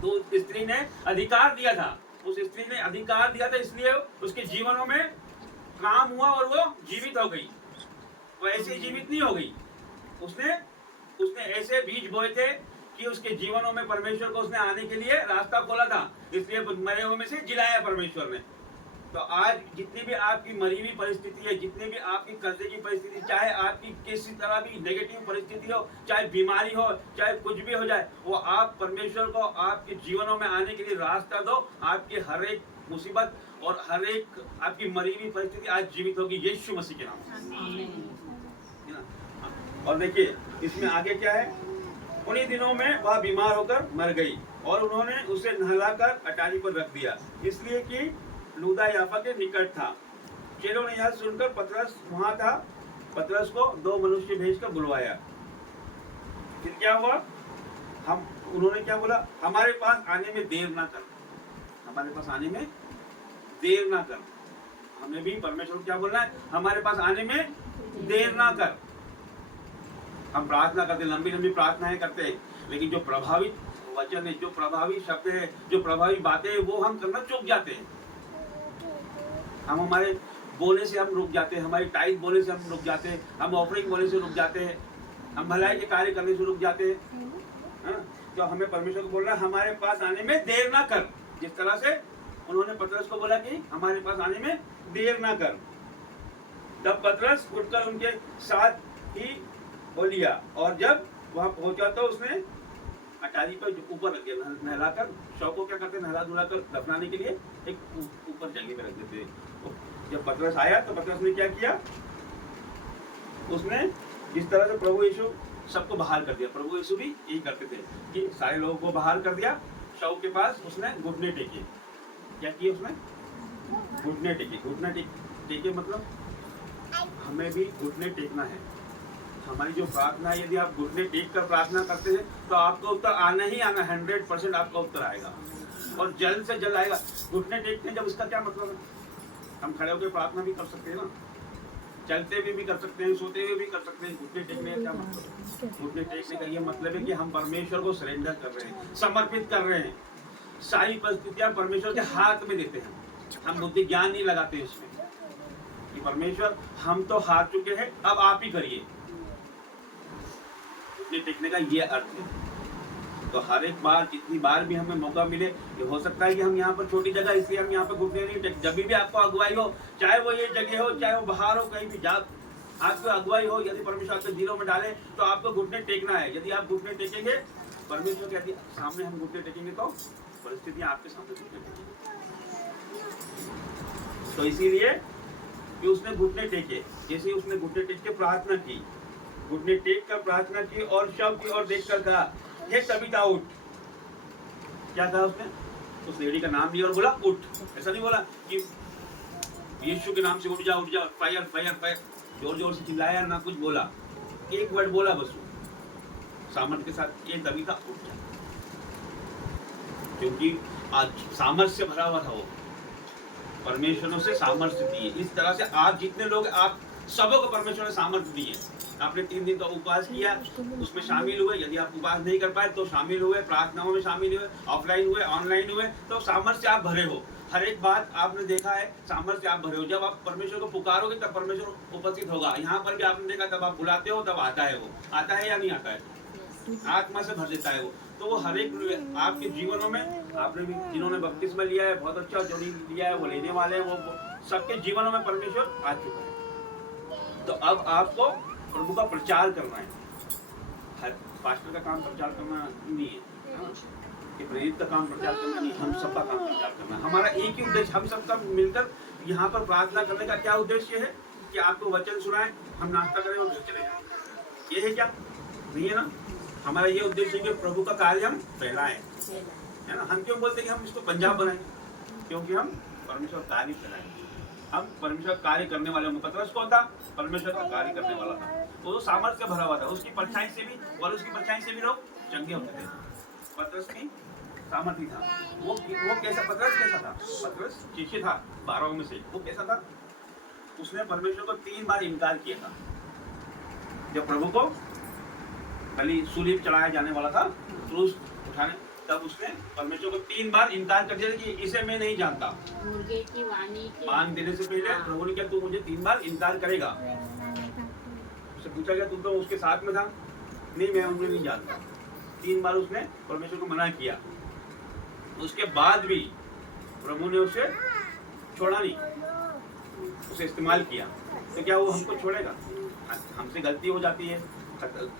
तो उस स्त्री ने अधिकार दिया था, उस स्त्री ने अधिकार दिया था, इसलिए उसके जीवनों में काम हुआ और वो जीवित हो गई। वो ऐसे जीवित नहीं हो गई, उसने ऐसे बीज बोए थे कि उसके जीवनों में परमेश्वर को उसने आने के लिए रास्ता खोला था। इसलिए मरे हुए में से जिलाया परमेश्वर ने। तो आज जितनी भी आपकी मरी हुई परिस्थिति है, जितनी भी आपकी कर्जे की परिस्थिति, चाहे आपकी किसी तरह भी नेगेटिव परिस्थिति हो, चाहे बीमारी हो, चाहे कुछ भी हो जाए, वो आप परमेश्वर को आपके जीवनों में आने के लिए रास्ता दो। आपकी हर एक मुसीबत और हर एक आपकी मरी हुई परिस्थिति आज जीवित होगी यीशु मसीह के नाम से, है ना। और देखिए इसमें आगे क्या है, उन्हीं दिनों में वह बीमार होकर मर गई और उन्होंने उसे नहलाकर अटारी पर रख दिया, इसलिए कि लूदा याफा के निकट था। चेलों ने यह सुनकर पतरस वहां था, पतरस को 2 मनुष्य भेजकर बुलवाया। फिर क्या हुआ, उन्होंने क्या बोला, हमारे पास आने में देर ना कर, हमारे पास आने में देर ना कर। हमें भी परमेश्वर को क्या बोलना है, हमारे पास आने में देर ना कर। हम प्रार्थना करते, लंबी लंबी प्रार्थनाएं करते हैं, लेकिन जो प्रभावित वचन है, जो प्रभावी शब्द है, जो प्रभावी बातें है, वो हम करना चूक जाते हैं। हम हमारे बोलने से हम रुक जाते हैं, हमारी टाइट बोलने से हम रुक जाते हैं, हम ऑफरिंग बोलने से रुक जाते हैं, हम भलाई के कार्य करने से रुक जाते हैं। तो हमें परमेश्वर को बोलना, हमारे पास आने में देर ना कर। जिस तरह से उन्होंने पतरस को बोला कि हमारे पास आने में देर ना कर। तब पतरस उठकर उनके साथ ही हो लिया और जब वहां पहुंचा तो उसने अटारी पर ऊपर रख दिया, नहलाकर। शव को क्या करते, नहला धुला कर दफनाने के लिए एक ऊपर जगह पे रख देते। जब पतरस आया तो पतरस ने क्या किया, उसने जिस तरह से प्रभु यीशु सबको बहाल कर दिया, प्रभु यीशु भी यही करते थे कि सारे लोगों को बहाल कर दिया। शव के पास उसने घुटने टेके। क्या किए उसने, घुटने टेके। घुटने टेके मतलब हमें भी घुटने टेकना है। हमारी जो प्रार्थना है, यदि आप घुटने टेक कर प्रार्थना करते हैं तो आपका उत्तर आना ही आना, 100% आपका उत्तर आएगा और जल्द से जल्द आएगा। घुटने टेकते हैं जब, इसका क्या मतलब है, हम खड़े होकर प्रार्थना भी कर सकते हैं ना, चलते हुए भी कर सकते हैं, सोते हुए भी कर सकते हैं। घुटने टेकने का क्या मतलब, घुटने टेकने का ये मतलब है कि हम परमेश्वर को सरेंडर कर रहे हैं, समर्पित कर रहे हैं, सारी परिस्थितियां परमेश्वर के हाथ में देते हैं। हम बुद्धि ज्ञान नहीं लगाते हैं उसमें कि परमेश्वर हम तो हार चुके हैं, अब आप ही करिए। टेकने का ये अर्थ है। तो हर एक बार, जितनी बार भी हमें मौका मिले, ये हो सकता है कि हम यहाँ पर छोटी जगह इसलिए हम यहाँ पर घुटने नहीं टेक। जब भी आपको अगुवाई हो, चाहे वो ये जगह हो, चाहे वो बाहर हो, कहीं भी जा, आपको अगुवाई हो, यदि परमेश्वर आपके दिलों में डाले तो आपको घुटने टेकना है। यदि आप घुटने टेकेंगे, परमेश्वर के यदि सामने हम घुटने टेकेंगे तो परिस्थितियां आपके सामने घुटने टेकेंगी। तो इसीलिए कि उसने घुटने टेके, जैसे उसने घुटने टेक के प्रार्थना की, घुटने टेक कर प्रार्थना की और शव की ओर देखकर कहा, हे तबीता उठ। क्या कहा उसने, उस लेडी का नाम लिया और बोला उठ। ऐसा नहीं बोला कि यीशु के नाम से उठ जा, उठ जा, फायर फायर फायर, जोर जोर से चिल्लाया, ना कुछ बोला, एक वर्ड बोला बस, सामर्थ्य के साथ, ये तबीता उठ जा। क्योंकि आज सामर्थ्य से भरा हुआ था वो, परमेश्वर ने उसे सामर्थ्य दिए। इस तरह से आप जितने लोग, आप सबों को परमेश्वर ने सामर्थ्य दिए। आपने 3 दिन का उपवास किया, उसमें शामिल हुए, यदि आप उपवास नहीं कर पाए तो शामिल हुए, प्रार्थनाओं में शामिल हुए, ऑफलाइन हुए, ऑनलाइन हुए, तो सामर्थ्य आप भरे हो। हर एक बात आपने देखा है, सामर्थ्य आप भरे हो। जब आप परमेश्वर को पुकारोगे तब परमेश्वर उपस्थित होगा। यहाँ पर भी आपने देखा, तब आप बुलाते हो तब आता है। वो आता है या नहीं आता है, आत्मा से भर देता है वो। तो वो हर एक आपके जीवनों में, आपने भी जिन्होंने बपतिस्मा लिया है बहुत अच्छा, जो नहीं लिया है वो लेने वाले हैं, वो सबके जीवनों में परमेश्वर आ चुका है। तो अब आपको प्रभु का प्रचार करना है। हर पास्टर का काम प्रचार करना नहीं है, कि प्रेरित का काम प्रचार करना नहीं, हम सबका काम प्रचार करना। हमारा एक ही उद्देश्य, हम सबका मिलकर यहाँ पर प्रार्थना करने का क्या उद्देश्य है कि आपको वचन सुनाए, हम नाश्ता करें और घर चले जाएं। ये है क्या, नहीं है ना। हमारा ये उद्देश्य है कि प्रभु का कार्य हम फैलाएं, है ना। हम क्यों बोलते हैं कि हम इसको पंजाब बनाएं, क्योंकि हम परमेश्वर कार्य फैलाएं, हम परमेश्वर कार्य करने वाले। पतरस कौन था, परमेश्वर का कार्य करने वाला था। वो सामर्थ्य से भरा हुआ था, उसकी परछाई से भी और उसकी परछाई से भी लोग चंगे होते थे। पतरस की सामर्थ्य था। वो कैसा, पतरस कैसा था, पतरस शिष्य था 12 में से। वो कैसा था, उसने परमेश्वर को 3 बार इनकार किया था। जब प्रभु को बलि सूली चढ़ाया जाने वाला था, क्रूस उठाने, तब उसने परमेश्वर को 3 बार इनकार कर दिया कि इसे मैं नहीं जानता। मुर्गे की वाणी के बांध देने से पहले प्रभु ने क्या, तू मुझे 3 बार इनकार करेगा। उससे पूछा गया, तू तो उसके साथ में था, नहीं मैं उन्हें नहीं जानता। 3 बार उसने परमेश्वर को मना किया। उसके बाद भी प्रभु ने उसे छोड़ा नहीं, उसे इस्तेमाल किया, तो क्या वो हमको छोड़ेगा? हमसे गलती हो जाती है,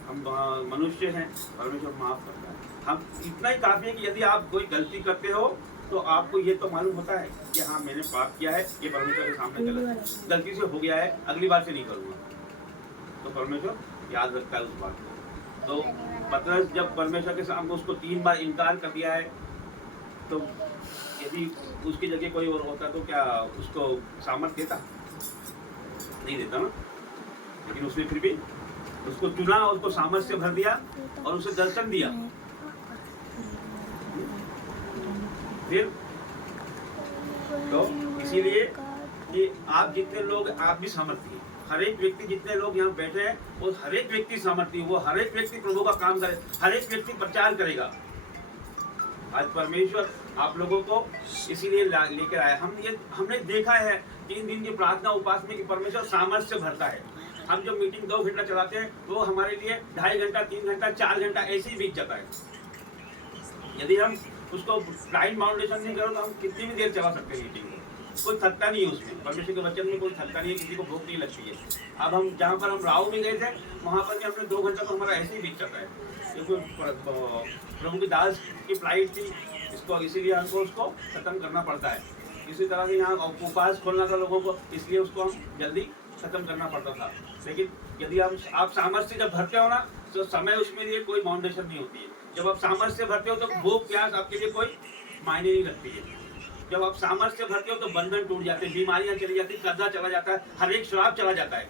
हम मनुष्य हैं, परमेश्वर माफ करता है। हम इतना ही काफी है कि यदि आप कोई गलती करते हो तो आपको ये तो मालूम होता है कि हाँ मैंने पाप किया है, ये परमेश्वर के सामने गलती से हो गया है, अगली बार से नहीं करूँगा, तो परमेश्वर याद रखता है उस बात को। तो पतरस जब परमेश्वर के सामने उसको 3 बार इनकार कर दिया है, तो यदि उसकी जगह कोई और होता तो क्या उसको सामर्थ्य देता? नहीं देता ना। लेकिन उसने फिर भी उसको चुना, उसको सामर्थ्य से भर दिया और उसे दर्शन दिया। फिर तो इसीलिए कि आप जितने लोग, आप भी सामर्थ्य हैं। हर एक व्यक्ति, जितने लोग यहाँ बैठे हैं वो हर एक व्यक्ति सामर्थ्य, वो हर एक व्यक्ति प्रभु का काम करे, हर एक व्यक्ति प्रचार करेगा। आज परमेश्वर आप लोगों को इसीलिए लेकर आया। हमने देखा है 3 दिन की प्रार्थना उपास में कि परमेश्वर सामर्थ्य से भरता है। हम जो मीटिंग 2 घंटा चलाते हैं वो हमारे लिए 2.5 घंटा, 3 घंटा, 4 घंटा ऐसे ही बीत जाता है। यदि हम उसको टाइम बाउंडेशन नहीं करो तो हम कितनी भी देर चला सकते हैं मीटिंग को, कोई थकता नहीं है उसमें। परमेश्वर के वचन में कोई थकता नहीं है, किसी को भूख नहीं लगती है। अब हम जहाँ पर हम राव में गए थे वहाँ पर भी हमने 2 घंटा तो हमारा ऐसे ही बीत जाता है, क्योंकि प्रभु के दास की फ्लाइट थी, इसको इसीलिए हमको उसको खत्म करना पड़ता है। इसी तरह से यहाँ उपवास खोलना था लोगों को, इसलिए उसको हम जल्दी खत्म करना पड़ता था। लेकिन यदि आप सामर्थ्य जब भरते हो ना तो समय उसमें लिए कोई बाउंडेशन नहीं होती है। जब आप सामर्थ्य से भरते हो तो भूख प्यास आपके लिए कोई मायने नहीं रखती है। जब आप सामर्थ्य से भरते हो तो बंधन टूट जाते हैं, बीमारियां चली जाती, कर्जा चला जाता है, हर एक श्राप चला जाता है।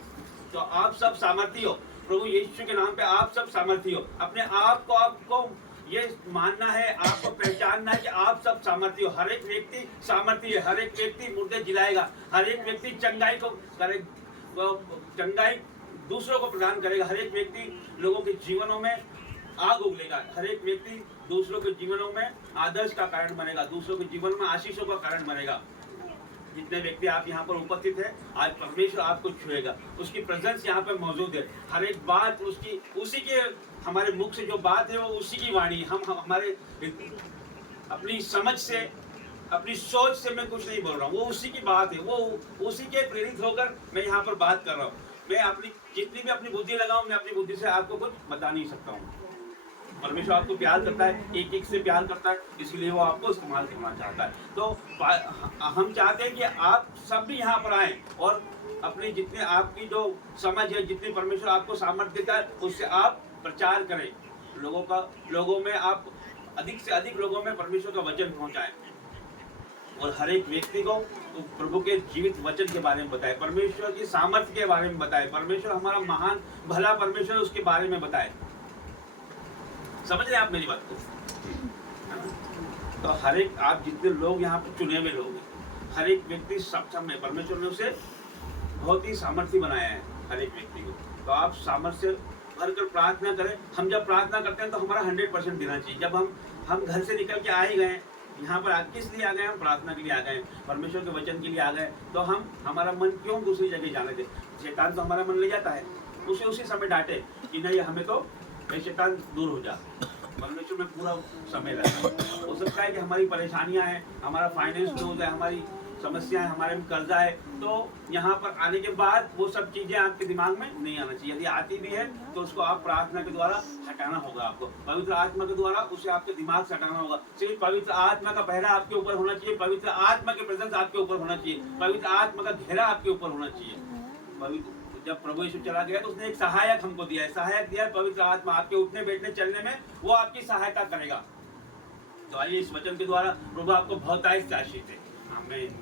तो आप सब सामर्थ्य हो, प्रभु यीशु के नाम पे आप सब सामर्थ्य हो। अपने आप को आपको ये मानना है, आपको पहचानना है कि आप सब सामर्थ्य हो। हर एक व्यक्ति सामर्थ्य है, हर एक व्यक्ति मुर्दे जिलाएगा, हर एक व्यक्ति चंगाई को करे, चंगाई दूसरों को प्रदान करेगा। हर एक व्यक्ति लोगों के जीवनों में आग उगलेगा, हर एक व्यक्ति दूसरों के जीवनों में आदर्श का कारण बनेगा, दूसरों के जीवन में आशीषों का कारण बनेगा। जितने व्यक्ति आप यहाँ पर उपस्थित हैं, आज परमेश्वर आपको छुएगा, उसकी प्रेजेंस यहाँ पे मौजूद है। हर एक बात उसकी, उसी के हमारे मुख से जो बात है वो उसी की वाणी। हम हमारे अपनी समझ से, अपनी सोच से मैं कुछ नहीं बोल रहा हूँ, वो उसी की बात है, वो उसी के प्रेरित होकर मैं यहाँ पर बात कर रहा हूँ। मैं अपनी जितनी भी अपनी बुद्धि लगाऊं, मैं अपनी बुद्धि से आपको कुछ बता नहीं सकता हूँ। परमेश्वर आपको प्यार करता है, एक एक से प्यार करता है, इसलिए वो आपको इस्तेमाल करना चाहता है। तो हम चाहते हैं कि आप सब भी यहाँ पर आएं और अपने जितने आपकी जो समझ है, जितने परमेश्वर आपको सामर्थ्य देता है, उससे आप प्रचार करें। लोगों में आप अधिक से अधिक लोगों में परमेश्वर का वचन पहुँचाएं और हर एक व्यक्ति को प्रभु के जीवित वचन के बारे में बताए, परमेश्वर की सामर्थ्य के बारे में बताए, परमेश्वर हमारा महान भला परमेश्वर उसके बारे में बताए। समझ रहे आप मेरी बात को? तो हर एक, आप जितने लोग यहाँ पर चुने हुए लोग हैं, हर एक व्यक्ति सक्षम है, परमेश्वर ने उसे बहुत ही सामर्थ्य बनाया है हर एक व्यक्ति को। तो आप सामर्थ्य भरकर प्रार्थना करें। हम जब प्रार्थना करते हैं तो हमारा 100% देना चाहिए। जब हम घर से निकल के आ ही गए यहाँ पर, आज किस लिए आ गए? हम प्रार्थना के लिए आ गए, परमेश्वर के वचन के लिए आ गए, तो हमारा मन क्यों दूसरी जगह जाने दे? शैतान तो हमारा मन ले जाता है, उसे उसी समय डांटे कि नहीं हमें तो शैतान दूर हो जा। परमेश्वर में पूरा समय लगा। हो सकता है कि हमारी परेशानियां हैं, हमारा फाइनेंस लूज है, हमारी समस्या है, हमारे में कर्जा है, तो यहाँ पर आने के बाद वो सब चीजें आपके दिमाग में नहीं आना चाहिए। यदि आती भी है तो उसको आप प्रार्थना के द्वारा हटाना होगा। आपको पवित्र आत्मा के द्वारा उसे आपके दिमाग से हटाना होगा। सिर्फ पवित्र आत्मा का पहरा आपके ऊपर होना चाहिए, पवित्र आत्मा के प्रेजेंस आपके ऊपर होना चाहिए, पवित्र आत्मा का घेरा आपके ऊपर होना चाहिए। जब प्रभु यीशु चला गया तो उसने एक सहायक हमको दिया है, सहायक दिया है पवित्र आत्मा। आपके उठने बैठने चलने में वो आपकी सहायता करेगा। तो आइए इस वचन के द्वारा प्रभु आपको बहुत आशीष दे। आमीन।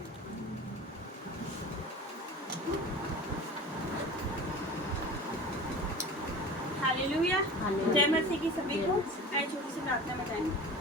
हालेलुया। जय मसीह की सभी को। आइए छोटी सी प्रार्थना में जाएंगे।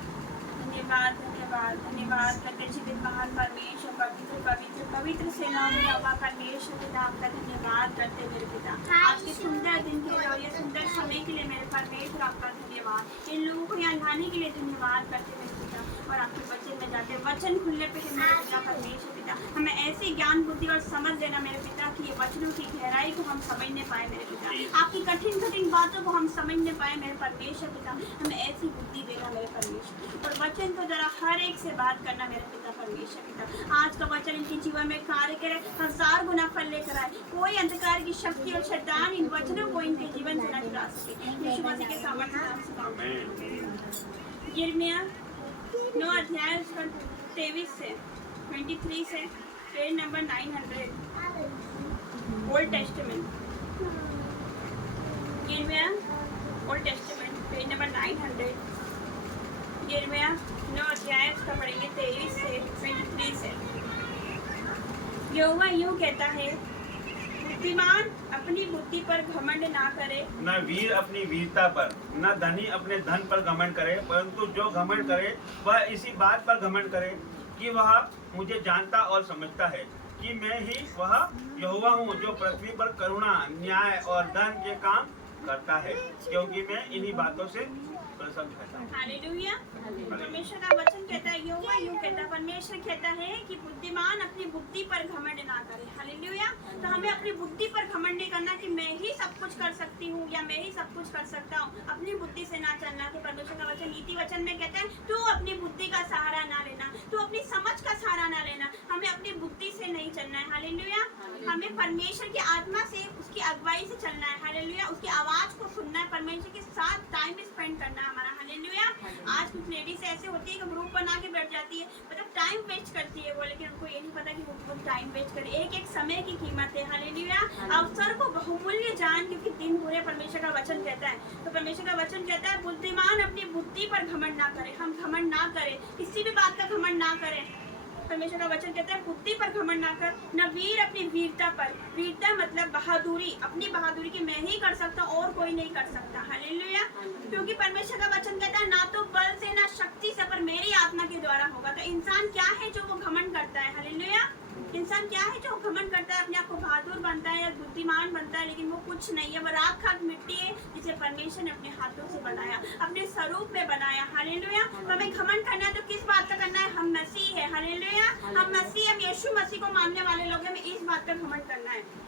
धन्यवाद धन्यवाद धन्यवाद करते जीवित महान परमेश्वर, पवित्र पवित्र पवित्र सेनाओं में अवा परमेश्वर के नाम का धन्यवाद करते मेरे पिता। आपके सुंदर दिन के लिए और ये सुंदर समय के लिए मेरे परमेश्वर आपका धन्यवाद। इन लोगों को यहाँ लाने के लिए धन्यवाद करते मेरे पिता। और आपके वचन में जाते वचन खुलने पे है मेरे पिता परमेश्वर पिता। हमें ऐसी ज्ञान बुद्धि और समझ देना मेरे पिता कि ये वचनों की गहराई को हम समझने पाए मेरे पिता, आपकी कठिन कठिन बातों को हम समझने पाए मेरे परमेश्वर पिता। हमें ऐसी बुद्धि देना मेरे परमेश्वर, और वचन को जरा हर एक से बात करना मेरे पिता परमेश्वर पिता। आज का वचन इनके जीवन में कार्य करे, 1000 गुना फल लेकर आए। कोई अंधकार की शक्ति और शैतान इन वचनों को इनके जीवन से न चुरा सके। यीशु मसीह के सामर्थ्य नाम से मांगते हैं। यिर्मयाह 9 अध्याय उसका 23 से 23 से पेज नंबर 900 ओल्ड टेस्टामेंट। यिर्मयाह ओल्ड टेस्टामेंट पेज नंबर 900। यिर्मयाह 9 अध्याय उसका पढ़ेंगे 23 से 23 से। यहोवा यूं कहता है, बुद्धिमान अपनी बुद्धि पर घमंड ना करे, न वीर अपनी वीरता पर, न धनी अपने धन पर घमंड करे, परंतु जो घमंड करे वह इसी बात पर घमंड करे कि वह मुझे जानता और समझता है कि मैं ही वह यहोवा हूँ जो पृथ्वी पर करुणा, न्याय और धन के काम करता है, क्योंकि मैं इन्हीं बातों से प्रसन्न रहता हूँ। हालेलुया। परमेश्वर का वचन कहता है, यहोवा यूं कहता है, परमेश्वर कहता है कि बुद्धिमान अपनी बुद्धि पर घमंड ना करे। हालेलुया। तो हमें अपनी बुद्धि पर घमंड नहीं करना कि मैं ही सब कुछ कर सकती हूँ या मैं ही सब कुछ कर सकता हूँ। अपनी बुद्धि से ना चलना। कि परमेश्वर का वचन नीति वचन में कहता है, तू अपनी बुद्धि का सहारा ना लेना, तू अपनी समझ का सहारा ना लेना। हमें अपनी बुद्धि से नहीं चलना है। हालेलुया। हमें परमेश्वर की आत्मा से, उसकी अगुवाई से चलना है। हालेलुया। उसकी आवाज को सुनना है, परमेश्वर के साथ टाइम स्पेंड करना है हमारा। हालेलुया। आज कुछ लेडीज ऐसे होती है कि ग्रुप बना के बैठ जाती है, मतलब टाइम वेस्ट करती है वो, लेकिन उनको ये नहीं पता कि वो टाइम वेस्ट करे। एक एक समय की कीमत है। हालेलुया। अवसर को बहुमूल्य जान, क्योंकि दिन बुरे, परमेश्वर का वचन कहता है। तो परमेश्वर का वचन कहता है, बुद्धिमान अपनी बुद्धि पर घमंड ना करे। हम घमंड ना करें, किसी भी बात का घमंड ना करें। परमेश्वर का वचन कहता है, बुद्धि पर घमंड ना कर, न वीर अपनी वीरता पर। वीरता मतलब बहादुरी, अपनी बहादुरी की मैं ही कर सकता हूँ और कोई नहीं कर सकता। हालेलुया। क्योंकि परमेश्वर का वचन कहता है, ना तो बल से ना शक्ति से, पर मेरी आत्मा के द्वारा होगा। तो इंसान क्या है जो वो घमंड करता है? हालेलुया। इंसान क्या है जो घमंड करता है, अपने आप को बहादुर बनता है या बुद्धिमान बनता है, लेकिन वो कुछ नहीं है। वो राख खाक मिट्टी है जिसे परमेश्वर ने अपने हाथों से बनाया, अपने स्वरूप में बनाया। हालेलुया। तो हमें घमंड करना है तो किस बात का करना है? हम मसीह है। हालेलुया। हम मसीह, हम यीशु मसीह को मानने वाले लोग हैं। हमें इस बात का घमंड करना है।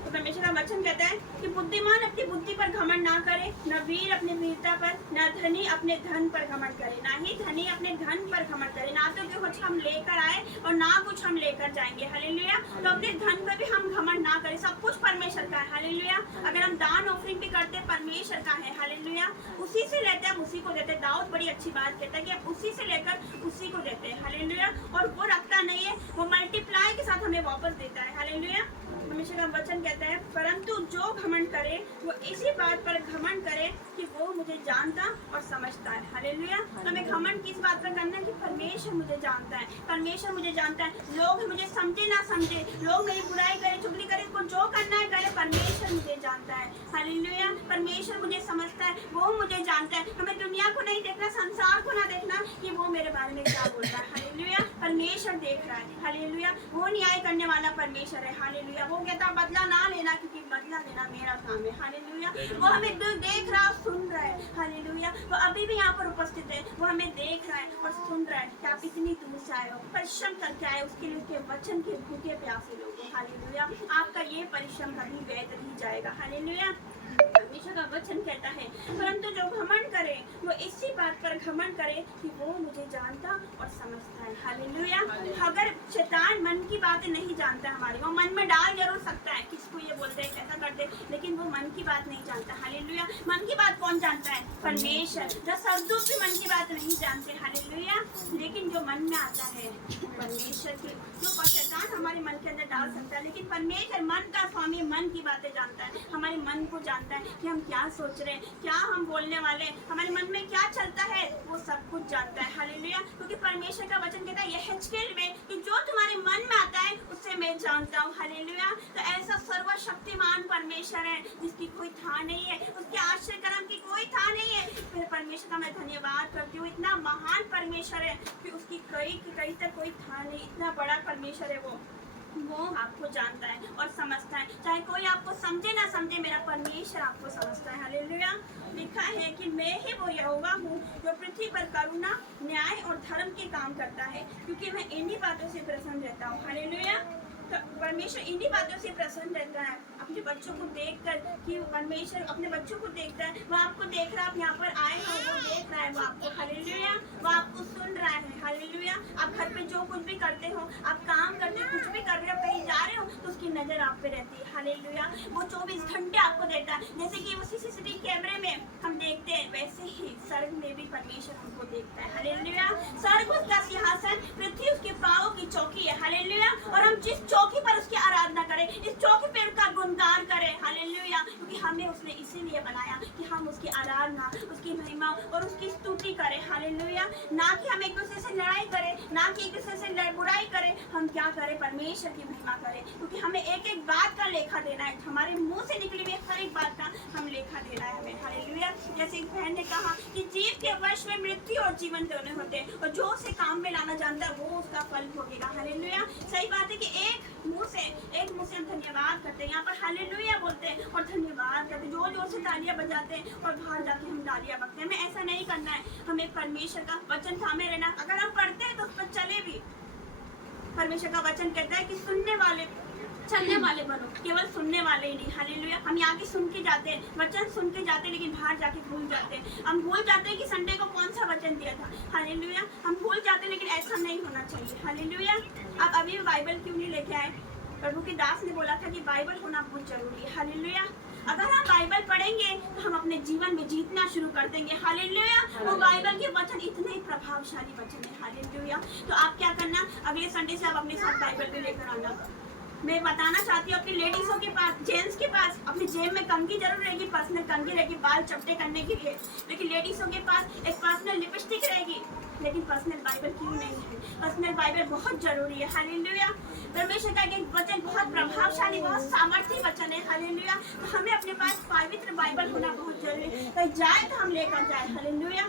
तो परमेश्वर का वचन कहता है कि बुद्धिमान अपनी बुद्धि पर घमंड ना करे, न वीर अपनी वीरता पर, न धनी अपने धन पर घमंड करे। ना ही धनी अपने धन पर घमंड करे, ना तो कुछ हम लेकर आए और ना कुछ हम लेकर जाएंगे। हालेलुया। तो अपने धन पर भी हम घमंड ना करें। सब कुछ परमेश्वर का है। हालेलुया। अगर हम दान ऑफरिंग भी करते हैं, परमेश्वर का है। हालेलुया। उसी से लेते हैं, हम उसी को देते हैं। दाऊद बड़ी अच्छी बात कहता है कि हम उसी से लेकर उसी को देते हैं। हालेलुया। और वो रखता नहीं है, वो मल्टीप्लाई के साथ हमें वापस देता है। हालेलुया। परमेश्वर का वचन कहता है, परंतु जो घमंड करे वो इसी बात पर घमंड करे कि वो मुझे जानता और समझता है। हालेलुया। तो हमें घमंड किस बात पर करना है? कि परमेश्वर मुझे जानता है, परमेश्वर मुझे जानता है। लोग मुझे समझे ना समझे, लोग मेरी बुराई करे, चुगली करे, उनको जो करना है करे, परमेश्वर मुझे जानता है। हालेलुया। परमेश्वर मुझे समझता है, वो मुझे जानता है। हमें दुनिया को नहीं देखना, संसार को ना देखना कि वो मेरे बारे में क्या बोल रहा है। हालेलुया। परमेश्वर देख रहा है। हालेलुया। वो न्याय करने वाला परमेश्वर है। हालेलुया। वो कहता बदला ना लेना, क्योंकि बदला लेना मेरा काम है। हालेलुया। वो हमें देख रहा, सुन रहा है। हालेलुया। वो अभी भी यहाँ पर उपस्थित है, वो हमें देख रहा है और सुन रहा है कि आप इतनी दूर से आए हो, परिश्रम करके आए, उसके लिए उसके वचन के भूखे प्यासे लोग हो। हालेलुया। आपका ये परिश्रम कभी व्यर्थ नहीं जाएगा। हालेलुया। परमेश्वर का वचन कहता है, परंतु जो घमंड करे वो इसी बात पर घमंड करे कि वो मुझे जानता और समझता है। हालेलुया। अगर शैतान मन की बातें नहीं जानता हमारी, वो मन में डाल जरूर सकता है, किसको ये बोलते हैं, कैसा करते, लेकिन वो मन की बात नहीं जानता। हालेलुया। मन की बात कौन जानता है? परमेश्वर। जो सद्दूत भी मन की बात नहीं जानते। हालेलुया। लेकिन जो मन में आता है परमेश्वर के, जो शैतान हमारे मन के अंदर डाल सकता है, लेकिन परमेश्वर मन का स्वामी मन की बातें जानता है, हमारे मन को जानता है कि हम क्या सोच रहे हैं, क्या हम बोलने वाले हैं, हमारे मन में क्या चलता है, वो सब कुछ जानता है। हालेलुया। क्योंकि परमेश्वर का वचन कहता है यहेजकेल में कि जो तुम्हारे मन में आता है उससे मैं जानता हूँ। हालेलुया। तो ऐसा सर्वशक्तिमान परमेश्वर है जिसकी कोई था नहीं है, उसके आश्चर्य कर्म की कोई था नहीं है। फिर परमेश्वर का मैं धन्यवाद करती हूँ, इतना महान परमेश्वर है कि उसकी कहीं तक कोई था नहीं, इतना बड़ा परमेश्वर है वो। वो आपको जानता है और समझता है, चाहे कोई आपको समझे ना समझे, मेरा परमेश्वर आपको समझता है। हालेलुया। लिखा है कि मैं ही वो यहोवा हूँ जो पृथ्वी पर करुणा, न्याय और धर्म के काम करता है, क्योंकि मैं इन्हीं बातों से प्रसन्न रहता हूँ। हालेलुया। तो परमेश्वर इन्हीं बातों से प्रसन्न रहता है, अपने बच्चों को देखकर, कि परमेश्वर अपने बच्चों को देखता है, वो आपको देख रहा है, आप यहाँ पर आए हो, वो देख रहा है, वो आपको, हालेलुया, वो आपको सुन रहा है। हालेलुया। आप घर पे जो कुछ भी करते हो, आप काम करते हो, कुछ भी कर रहे हो, कहीं जा रहे हो, तो उसकी नजर आप पे रहती है। हालेलुया। वो 24 घंटे आपको देखता है, जैसे कि वो सीसीटीवी कैमरे में हम देखते हैं, वैसे ही स्वर्ग में भी परमेश्वर हमको देखता है। हालेलुया। स्वर्ग उसका सिंहासन, पृथ्वी उसके पाँवों की चौकी है। हालेलुया। और हम जिस चौकी पर उसकी आराधना करें, इस चौकी पर उसका गुणगान करें। हालेलुया। क्योंकि हमें उसने इसीलिए बनाया कि हम उसकी आराधना, उसकी महिमा और उसकी स्तुति करें। हालेलुया। ना कि हम एक दूसरे से लड़ाई करें, ना कि एक दूसरे से बुराई करें, हम क्या करें, परमेश्वर की महिमा करें, क्योंकि हमें एक एक बात का लेखा देना है। हमारे मुंह से निकली हुई हर एक बात का हम लेखा देना है हमें। हालेलुया। जैसे इस बहन ने कहा कि जीव के वश में मृत्यु और जीवन दोनों होते हैं, और जो उसे काम में लाना जानता है वो उसका फल भोगेगा। हालेलुया। सही बात है कि एक मुंह से हम धन्यवाद करते हैं, यहाँ पर हालेलुया बोलते हैं और धन्यवाद करते हैं, जोर जोर से तालियां बजाते हैं और बाहर जाके हम तालियां बजते हैं। हमें ऐसा नहीं करना है, हमें परमेश्वर का वचन थामे रहना। अगर हम पढ़ते हैं तो उस पर चले भी। परमेश्वर का वचन कहता है कि सुनने वाले, चलने वाले बनो, केवल सुनने वाले ही नहीं। हालेलुया। हम यहाँ के सुन के जाते हैं, वचन सुन के जाते हैं, लेकिन बाहर जाके भूल जाते हैं। हम भूल जाते हैं कि संडे को कौन सा वचन दिया था। हालेलुया। हम भूल जाते हैं, लेकिन ऐसा नहीं होना चाहिए। हालेलुया। आप अभी बाइबल क्यों नहीं लेके आए? प्रभु की दास ने बोला था कि बाइबल होना बहुत जरूरी है। हालेलुया। अगर हम बाइबल पढ़ेंगे तो हम अपने जीवन में जीतना शुरू कर देंगे। हालेलुया। वो बाइबल के वचन इतने प्रभावशाली वचन है। हालेलुया। तो आप क्या करना, अगले संडे से आप अपने साथ बाइबल भी लेकर आना। मैं बताना चाहती हूँ अपनी लेडीजों के पास, जेंट्स के पास अपनी जेब में कंघी जरूर रहेगी, पर्सनल कंघी रहेगी बाल चपटे करने के लिए, लेकिन लेडीजों के पास एक पर्सनल लिपस्टिक रहेगी, लेकिन पर्सनल बाइबल क्यों नहीं है? पर्सनल बाइबल बहुत जरूरी है। हालेलुया। परमेश्वर का एक वचन बहुत प्रभावशाली, बहुत सामर्थ्य वचन है। हालेलुया। तो हमें अपने पास पवित्र बाइबल होना बहुत जरूरी है। कहीं जाए तो हम लेकर जाए। हालेलुया।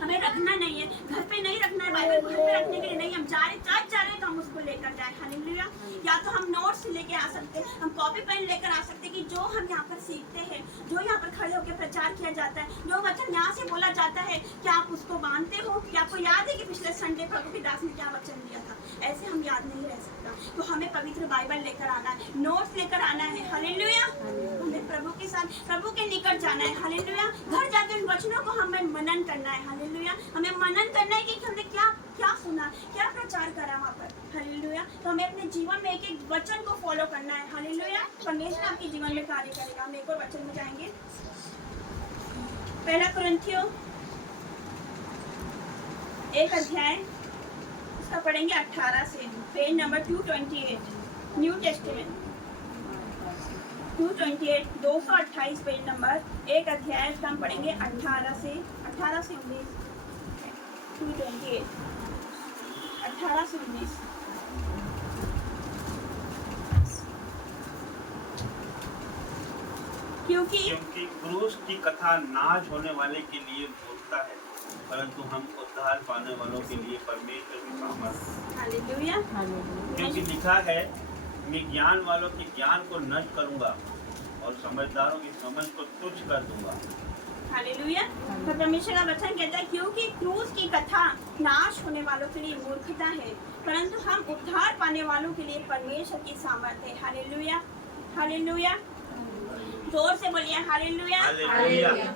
हमें रखना नहीं है, घर पे नहीं रखना है बाइबल, घर पे रखने के लिए नहीं, हम जा रहे तो हम उसको लेकर जाए। हालेलुया। या तो हम नोट्स लेके आ सकते हैं, हम कॉपी पेन लेकर आ सकते हैं कि जो हम यहाँ पर सीखते हैं, जो यहाँ पर खड़े होकर प्रचार किया जाता है, जो वचन यहाँ से बोला जाता है, क्या आप उसको मानते हो? क्या आपको याद है कि पिछले संडे प्रभु की दास ने क्या वचन दिया था? ऐसे हम याद नहीं रह सकता। तो हमें पवित्र बाइबल लेकर आना है, नोट्स लेकर आना है। हालेलुया। हमें प्रभु के साथ, प्रभु के निकट जाना है। हालेलुया। घर जाकर उन वचनों को हमें मनन करना है। हालेलुया। हमें मनन करना है कि हमने क्या क्या सुना, क्या प्रचार करा वहाँ पर। हालेलुया। तो हमें अपने जीवन में एक एक वचन को फॉलो करना है। हालेलुया। परमेश्वर आपके जीवन में कार्य करेगा। हम एक और वचन में जाएंगे, पहला कुरिन्थियों 1 अध्याय, उसका पढ़ेंगे 18 से, page number 228, new testament 228, 228 page number, 1 अध्याय, उसका हम पढ़ेंगे 18 से 19, 228, 18 से 19। क्योंकि क्रूस की कथा नाज होने वाले के लिए मूर्खता है, परंतु हम उद्धार पाने वालों के लिए परमेश्वर की सामर्थ। हालेलुया। क्योंकि लिखा है, मैं ज्ञान वालों के ज्ञान को नष्ट करूंगा और समझदारों की समझ को तुच्छ कर दूंगा। हालेलुया। तो परमेश्वर का वचन कहता है, क्योंकि क्रूस की कथा नाश होने वालों के लिए मूर्खता है, परंतु हम उद्धार पाने वालों के लिए परमेश्वर की सामर्थ है। हालेलुया। हालेलुया। जोर से बोलिए हालेलुया। हालेलुया।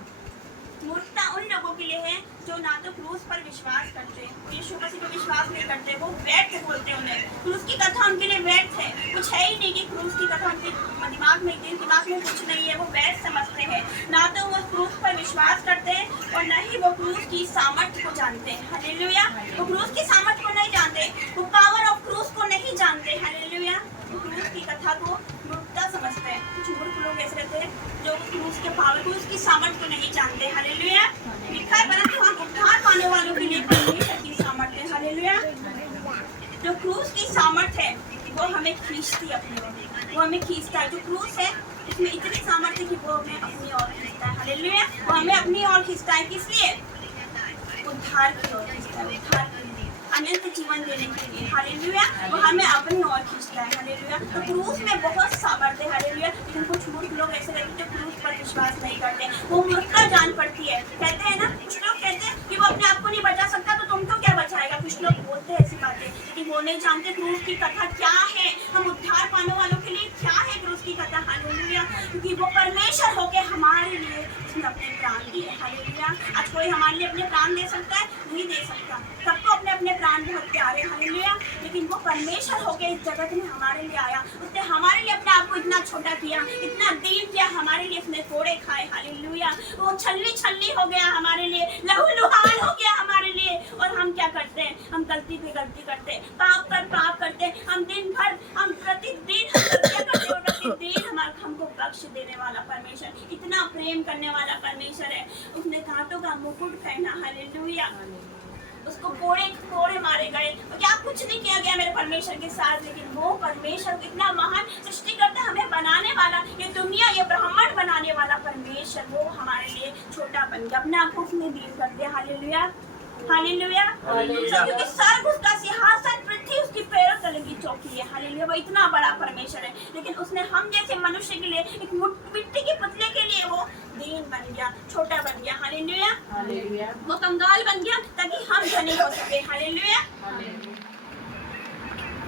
मूर्खता उन लोगों के लिए है जो ना तो क्रूस पर विश्वास करते हैं, यीशु मसीह पर विश्वास नहीं करते, वो व्यर्थ बोलते हैं उन्हें। क्रूस की कथा उनके लिए व्यर्थ है, कुछ है ही नहीं कि क्रूस की कथा उनके दिमाग में कुछ नहीं है, वो व्यर्थ समझते हैं। ना तो वो क्रूस पर विश्वास करते हैं और न ही वो क्रूस की सामर्थ्य को जानते हैं। हालेलुया। वो क्रूस की सामर्थ्य को नहीं जानते, वो पावर ऑफ क्रूस को नहीं जानते। हालेलुया। क्रूस की कथा को मूर्खता समझते हैं। कुछ मूर्ख लोग ऐसे रहते हैं जो क्रूस के पावर, क्रूस की सामर्थ्य को नहीं जानते। हालेलुया। लिखा है, परंतु हम उद्धार पाने वालों के लिए परमेश्वर की सामर्थ्य है। हालेलुया। जो क्रूस की सामर्थ्य है वो हमें खींचती है अपनी ओर, वो हमें खींचता है। जो क्रूस है उसमें इतनी सामर्थ्य कि वो हमें अपनी ओर खींचता है। हालेलुया। वो हमें अपनी ओर खींचता है, किस लिए? उद्धार की ओर खींचता है, उद्धार के लिए, अनंत जीवन देने के लिए। हालेलुया। वो हमें अपनी ओर खींचता है। हालेलुया। तो क्रूस में बहुत सामर्थ्य है। हालेलुया। लेकिन कुछ मूर्ख लोग ऐसे रहते हैं जो क्रूस पर विश्वास नहीं करते, वो मूर्खता जान पड़ती है। कहते हैं ना, कुछ लोग कहते हैं कि वो अपने आप को नहीं बचा सकता तो तुमको क्या बचाएगा। कुछ लोग बोलते हैं ऐसी बातें, लेकिन वो नहीं जानते क्रूस की कथा क्या है, हम उद्धार पाने वालों के लिए क्या है क्रूस की कथा। हालेलुया। क्योंकि वो परमेश्वर होके हमारे लिए उसने अपने प्राण दिए। हालेलुया। आज कोई हमारे लिए अपने प्राण दे सकता है? नहीं दे सकता। सबको अपने अपने प्राण बहुत प्यारे। हालेलुया। लेकिन वो परमेश्वर होके इस जगत में हमारे लिए आया, उसने हमारे लिए अपने आप को इतना छोटा किया, इतना दीन किया, हमारे लिए उसने कोड़े खाए। हालेलुया। वो छल्ली छल्ली हो गया हमारे लिए, लहू लुहान हो गया हमारे लिए। और हम क्या करते हैं? हम गलती पे गलती करते हैं, पाप पर पाप करते हैं। हम दिन भर, हम प्रतिदिन गलतियां करते हैं और प्रतिदिन हमको बख्श देने वाला परमेश्वर, इतना प्रेम करने वाला परमेश्वर है। उसने कांटों का मुकुट पहना। हालेलुया। उसको कोड़े मारे गए, तो क्या कुछ नहीं किया गया मेरे परमेश्वर के साथ। लेकिन वो परमेश्वर इतना महान सृष्टिकर्ता, हमें बनाने वाला, ये दुनिया, ये ब्रह्मांड बनाने वाला परमेश्वर, वो हमारे लिए छोटा बन गया, अपने आप को उसने दीन कर दिया। हालेलुया। हालेलुया। क्योंकि स्वर्ग उसका सिंहासन, पृथ्वी उसकी पैरों तले की चौकी है। हालेलुया। वो इतना बड़ा परमेश्वर है, लेकिन उसने हम जैसे मनुष्य के लिए, एक मिट्टी के पुतले के लिए वो दीन बन गया, छोटा बन गया। हालेलुया। वो कंगाल बन गया ताकि हम धनी हो सके। हालेलुया।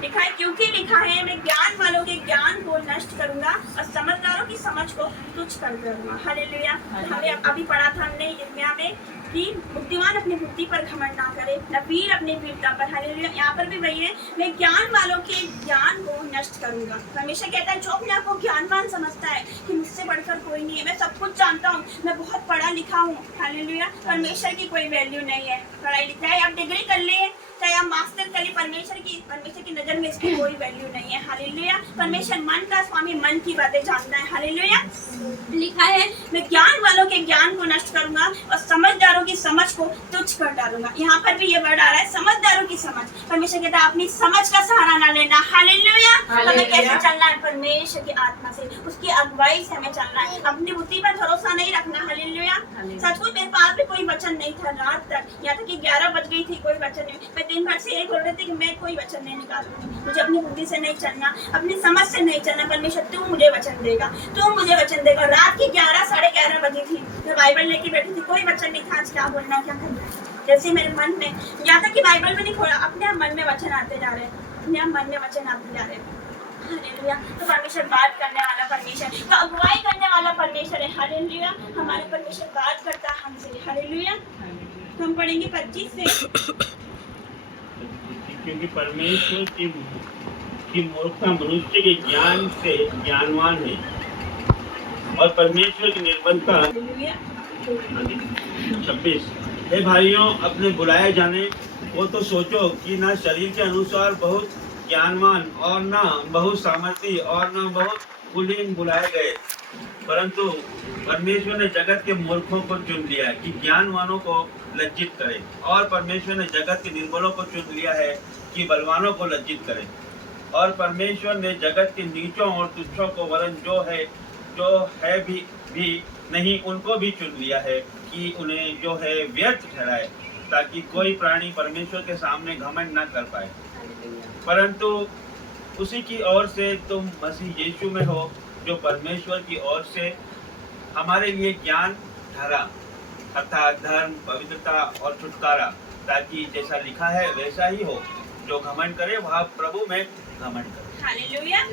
लिखा है, क्योंकि लिखा है, मैं ज्ञान वालों के ज्ञान को नष्ट करूंगा और समझदारों की समझ को तुच्छ कर दूंगा। हालेलुया। हमें अभी पढ़ा था हमने यिर्मयाह में कि बुद्धिमान अपनी बुद्धि पर घमंड ना करे, न वीर अपनी वीरता पर। हालेलुया। यहाँ पर भी वही है, मैं ज्ञान वालों के ज्ञान को नष्ट करूंगा। हमेशा कहता है, जो अपने आप को ज्ञानवान समझता है कि मुझसे बढ़कर कोई नहीं है, मैं सब कुछ जानता हूँ, मैं बहुत पढ़ा लिखा हूँ। हालेलुया। परमेश्वर की कोई वैल्यू नहीं है। पढ़ाई लिखाई आप डिग्री कर लिए, चाहे आप मास्टर कर लिए, परमेश्वर की नजर में इसकी कोई वैल्यू नहीं है। हालेलुया। परमेश्वर मन का स्वामी, मन की बातें जानता है। हालेलुया। लिखा है, मैं ज्ञान वालों के ज्ञान को नष्ट करूंगा और समझदारों की समझ को तुच्छ कर डालूंगा। यहाँ पर भी ये वर्ड आ रहा है, समझदारों की समझ। परमेश्वर कहता है, अपनी समझ का सहारा ना लेना। हालेलुया। हमें कैसे चलना है? परमेश्वर की आत्मा से, उसकी अगुवाई से हमें चलना है। अपनी बुद्धि पर भरोसा नहीं रखना। हालेलुया। सचमुच मेरे पास भी कोई वचन नहीं था रात तक, यहाँ तक कि 11 बज गई थी, कोई वचन नहीं। मैं दिन भर से यही बोल रही थी कि मैं कोई वचन नहीं निकालूंगी, मुझे अपनी बुद्धि से नहीं चलना, अपनी समझ से नहीं चलना। परमेश्वर तू मुझे वचन देगा, तू मुझे वचन देगा। रात की 11, साढ़े 11 बजी थी, मैं बाइबल लेके बैठी थी, कोई वचन नहीं था, आज क्या बोलना, क्या करना है। जैसे मेरे मन में, यहाँ तक कि बाइबल में नहीं खोला, अपने आप मन में वचन आते जा रहे हैं, अपने आप मन में वचन आते जा रहे हैं। हालेलुया। तो परमेश्वर बात करने वाला परमेश्वर, तो अगुवाई करने वाला परमेश्वर है। हालेलुया। हमारे परमेश्वर बात करता है हमसे। हालेलुया। तो हम पढ़ेंगे 25 से। क्योंकि परमेश्वर की मूर्खता मनुष्य के ज्ञान से ज्ञानवान है और परमेश्वर की निर्बलता। 26। हे भाइयों, अपने बुलाए जाने को तो सोचो कि ना शरीर के अनुसार बहुत ज्ञानवान और ना बहुत सामर्थी और ना बहुत कुलीन बुलाए गए, परंतु परमेश्वर ने जगत के मूर्खों को चुन लिया कि ज्ञानवानों को लज्जित करे, और परमेश्वर ने जगत के निर्बलों को चुन लिया है कि बलवानों को लज्जित करे। और परमेश्वर ने जगत के नीचों और तुच्छों को, वरन जो है भी नहीं, उनको भी चुन लिया है कि उन्हें जो है व्यर्थ ठहराए, ताकि कोई प्राणी परमेश्वर के सामने घमंड न कर पाए। परंतु उसी की ओर से तुम मसीह यीशु में हो, जो परमेश्वर की ओर से हमारे लिए ज्ञान ठहरा, अर्थात धर्म, पवित्रता और छुटकारा, ताकि जैसा लिखा है वैसा ही हो, जो घमंड करे वह प्रभु में घमंड करे। हालेलुया।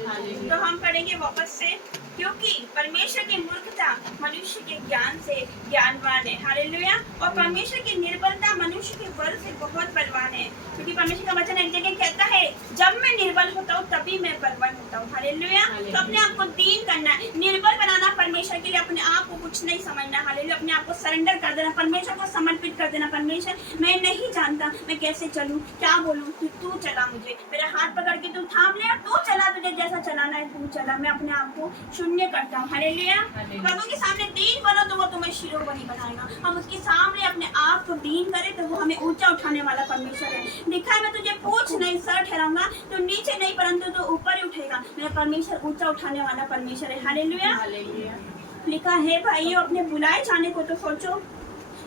तो हम पढ़ेंगे वापस से, क्योंकि परमेश्वर की मूर्खता मनुष्य के ज्ञान से ज्ञानवान है। हालेलुया। और परमेश्वर की निर्बलता मनुष्य के बल से बहुत बलवान है। क्योंकि परमेश्वर का वचन एक जगह कहता है, जब मैं निर्बल होता हूँ तभी मैं बलवान होता हूँ। हालेलुया। तो अपने आप को दीन करना है, निर्बल बनाना परमेश्वर के लिए, अपने आप को कुछ नहीं समझना। हालेलुया। अपने आप को सरेंडर कर देना, परमेश्वर को समर्पित कर देना। परमेश्वर, मैं नहीं जानता मैं कैसे चलूँ, क्या बोलूँ, तू चला, मुझे मेरा हाथ पकड़ के तू थाम ले, तू चला, तुझे जैसा चलाना है तू चला। मैं अपने आप को शून्य करता हूँ। हालेलुया। प्रभु के सामने दीन बनो तो वो तुम्हें शिरोमणि बनाएगा। हम उसके सामने अपने आप को दीन करें तो वो हमें ऊंचा उठाने वाला परमेश्वर है। लिखा है, मैं तुझे पूछ नहीं सर ठहराऊंगा, तो नीचे नहीं परंतु तो ऊपर ही उठेगा। मेरा परमेश्वर ऊंचा उठाने वाला परमेश्वर है। हालेलुया। लिखा है, भाइयों, अपने बुलाए जाने को तो सोचो।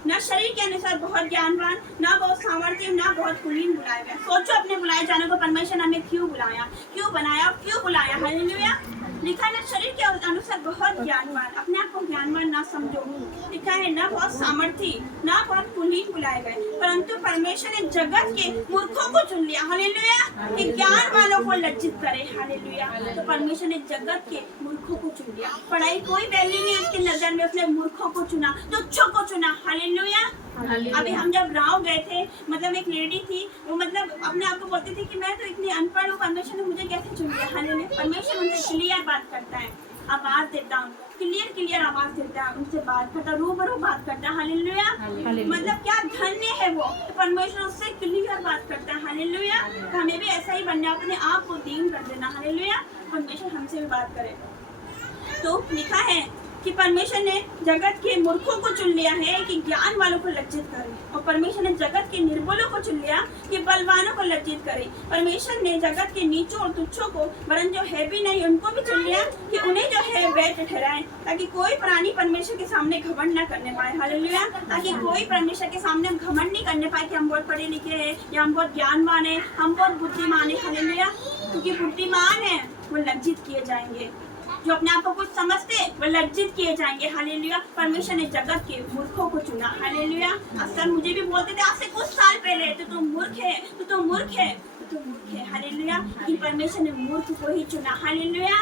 ना शरीर के अनुसार बहुत ज्ञानवान, ना बहुत सामर्थ्य, ना बहुत कुलीन बुलाए गए। सोचो अपने बुलाए जाने को परमेश्वर ने हमें क्यों बुलाया, क्यों बनाया, क्यों बुलाया। हालेलुया। लिखा है ना शरीर के अनुसार बहुत ज्ञानवान, अपने आप को ज्ञानवान ना समझो। लिखा है ना बहुत सामर्थ्य, ना बहुत कुलीन बुलाए गए, परंतु परमेश्वर ने जगत के मूर्खों को चुन लिया। हालेलुया। कि ज्ञान वालों को लज्जित करे। हालेलुया। तो परमेश्वर ने जगत के मूर्खों को चुन लिया। पढ़ाई कोई वैल्यू नहीं उसकी नजर में, उसने मूर्खों को चुना, तुच्छों को चुना। हालेलुया। अभी हम जब गाँव गए थे, मतलब एक लेडी थी, वो मतलब अपने आप को बोलती थी कि मैं तो इतनी अनपढ़ हूँ, परमेश्वर ने मुझे कैसे चुन लिया। हालेलुया। परमेश्वर उनसे क्लियर बात करता है, आवाज देता है, क्लियर आवाज देता है, उनसे बात करता है, रूबरू बात करता है। हालेलुया। मतलब क्या धन्य है वो, तो परमेश्वर उससे क्लियर बात करता है। हालेलुया। तो हमें भी ऐसा ही बनना, अपने आप को दीन कर देना। हालेलुया। परमेश्वर हमसे भी बात करे। तो लिखा है कि परमेश्वर ने जगत के मूर्खों को चुन लिया है कि ज्ञान वालों को लज्जित करे, और परमेश्वर ने जगत के निर्बलों को चुन लिया कि बलवानों को लज्जित करे। परमेश्वर ने जगत के नीचों और तुच्छों को, वरन जो है भी नहीं उनको भी चुन लिया कि उन्हें जो है वैध ठहराए, ताकि कोई प्राणी परमेश्वर के सामने घमंड न करने पाए। हालेलुया। ताकि कोई परमेश्वर के सामने घमंड नहीं करने पाए कि हम बहुत पढ़े लिखे हैं, या हम बहुत ज्ञानवान है, हम बहुत बुद्धिमान है। हालेलुया। क्योंकि बुद्धिमान है वो लज्जित किए जाएंगे, जो अपने आप को कुछ समझते वो लज्जित किए जाएंगे। हालेलुया। परमेश्वर ने जगत के मूर्खों को चुना। हालेलुया। अक्सर मुझे भी बोलते थे आज से कुछ साल पहले, तो तुम मूर्ख है, तो तुम मूर्ख है, तो मूर्ख है। हालेलुया। लेकिन परमेश्वर ने मूर्ख को ही चुना। हालेलुया।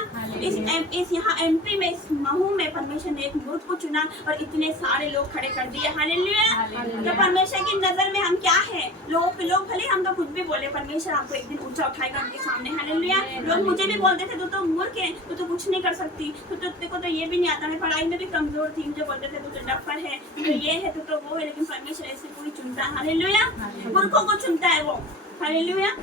इस यहाँ एमपी में, इस महू में परमेश्वर ने एक मूर्ख को चुना और इतने सारे लोग खड़े कर दिए। हालेलुया। तो परमेश्वर की नजर में हम क्या है? लोग भले हम तो कुछ भी बोले, परमेश्वर आपको एक दिन ऊंचा उठाएगा उनके सामने। हालेलुया। लोग मुझे भी बोलते थे तो मूर्ख है, तो कुछ नहीं कर सकती, तो तेरे को तो ये भी नहीं आता, मैं पढ़ाई में भी कमजोर थी, मुझे बोलते थे तो डफर है, तो ये है, तो वो है। लेकिन परमेश्वर ऐसे कोई चुनता है। हालेलुया। मूर्खों को चुनता है वो। हालेलुया।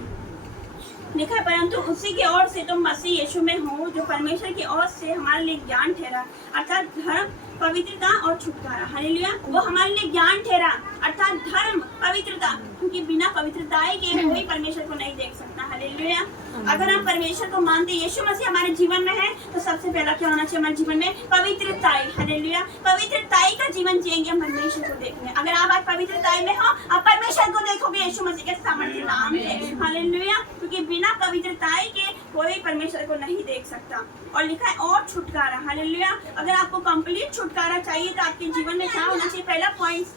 लिखा है परंतु उसी की ओर से तुम मसीह यीशु में हो, जो परमेश्वर की ओर से हमारे लिए ज्ञान ठहरा, अर्थात धर्म, पवित्रता और छुटकारा। हालेलुया। वो हमारे लिए ज्ञान ठहरा, अर्थात धर्म, पवित्रता, क्योंकि बिना पवित्रताई के कोई परमेश्वर को नहीं देख सकता। हालेलुया। अगर हम परमेश्वर को मानते, यीशु मसीह हमारे जीवन में है, तो सबसे पहला क्या होना चाहिए हमारे जीवन में? पवित्रताई। हालेलुया। पवित्रताई का जीवन जिएंगे हम परमेश्वर को देखने। अगर आप आज पवित्रताई में हो, आप परमेश्वर को देखोगे यीशु मसीह के सामर्थ्य नाम से। हालेलुया। क्योंकि बिना पवित्रताई के कोई परमेश्वर को नहीं देख सकता। और लिखा है और छुटकारा। हालेलुया। अगर आपको कंप्लीट छुटकारा चाहिए तो आपके जीवन में क्या होना चाहिए? पहला पॉइंट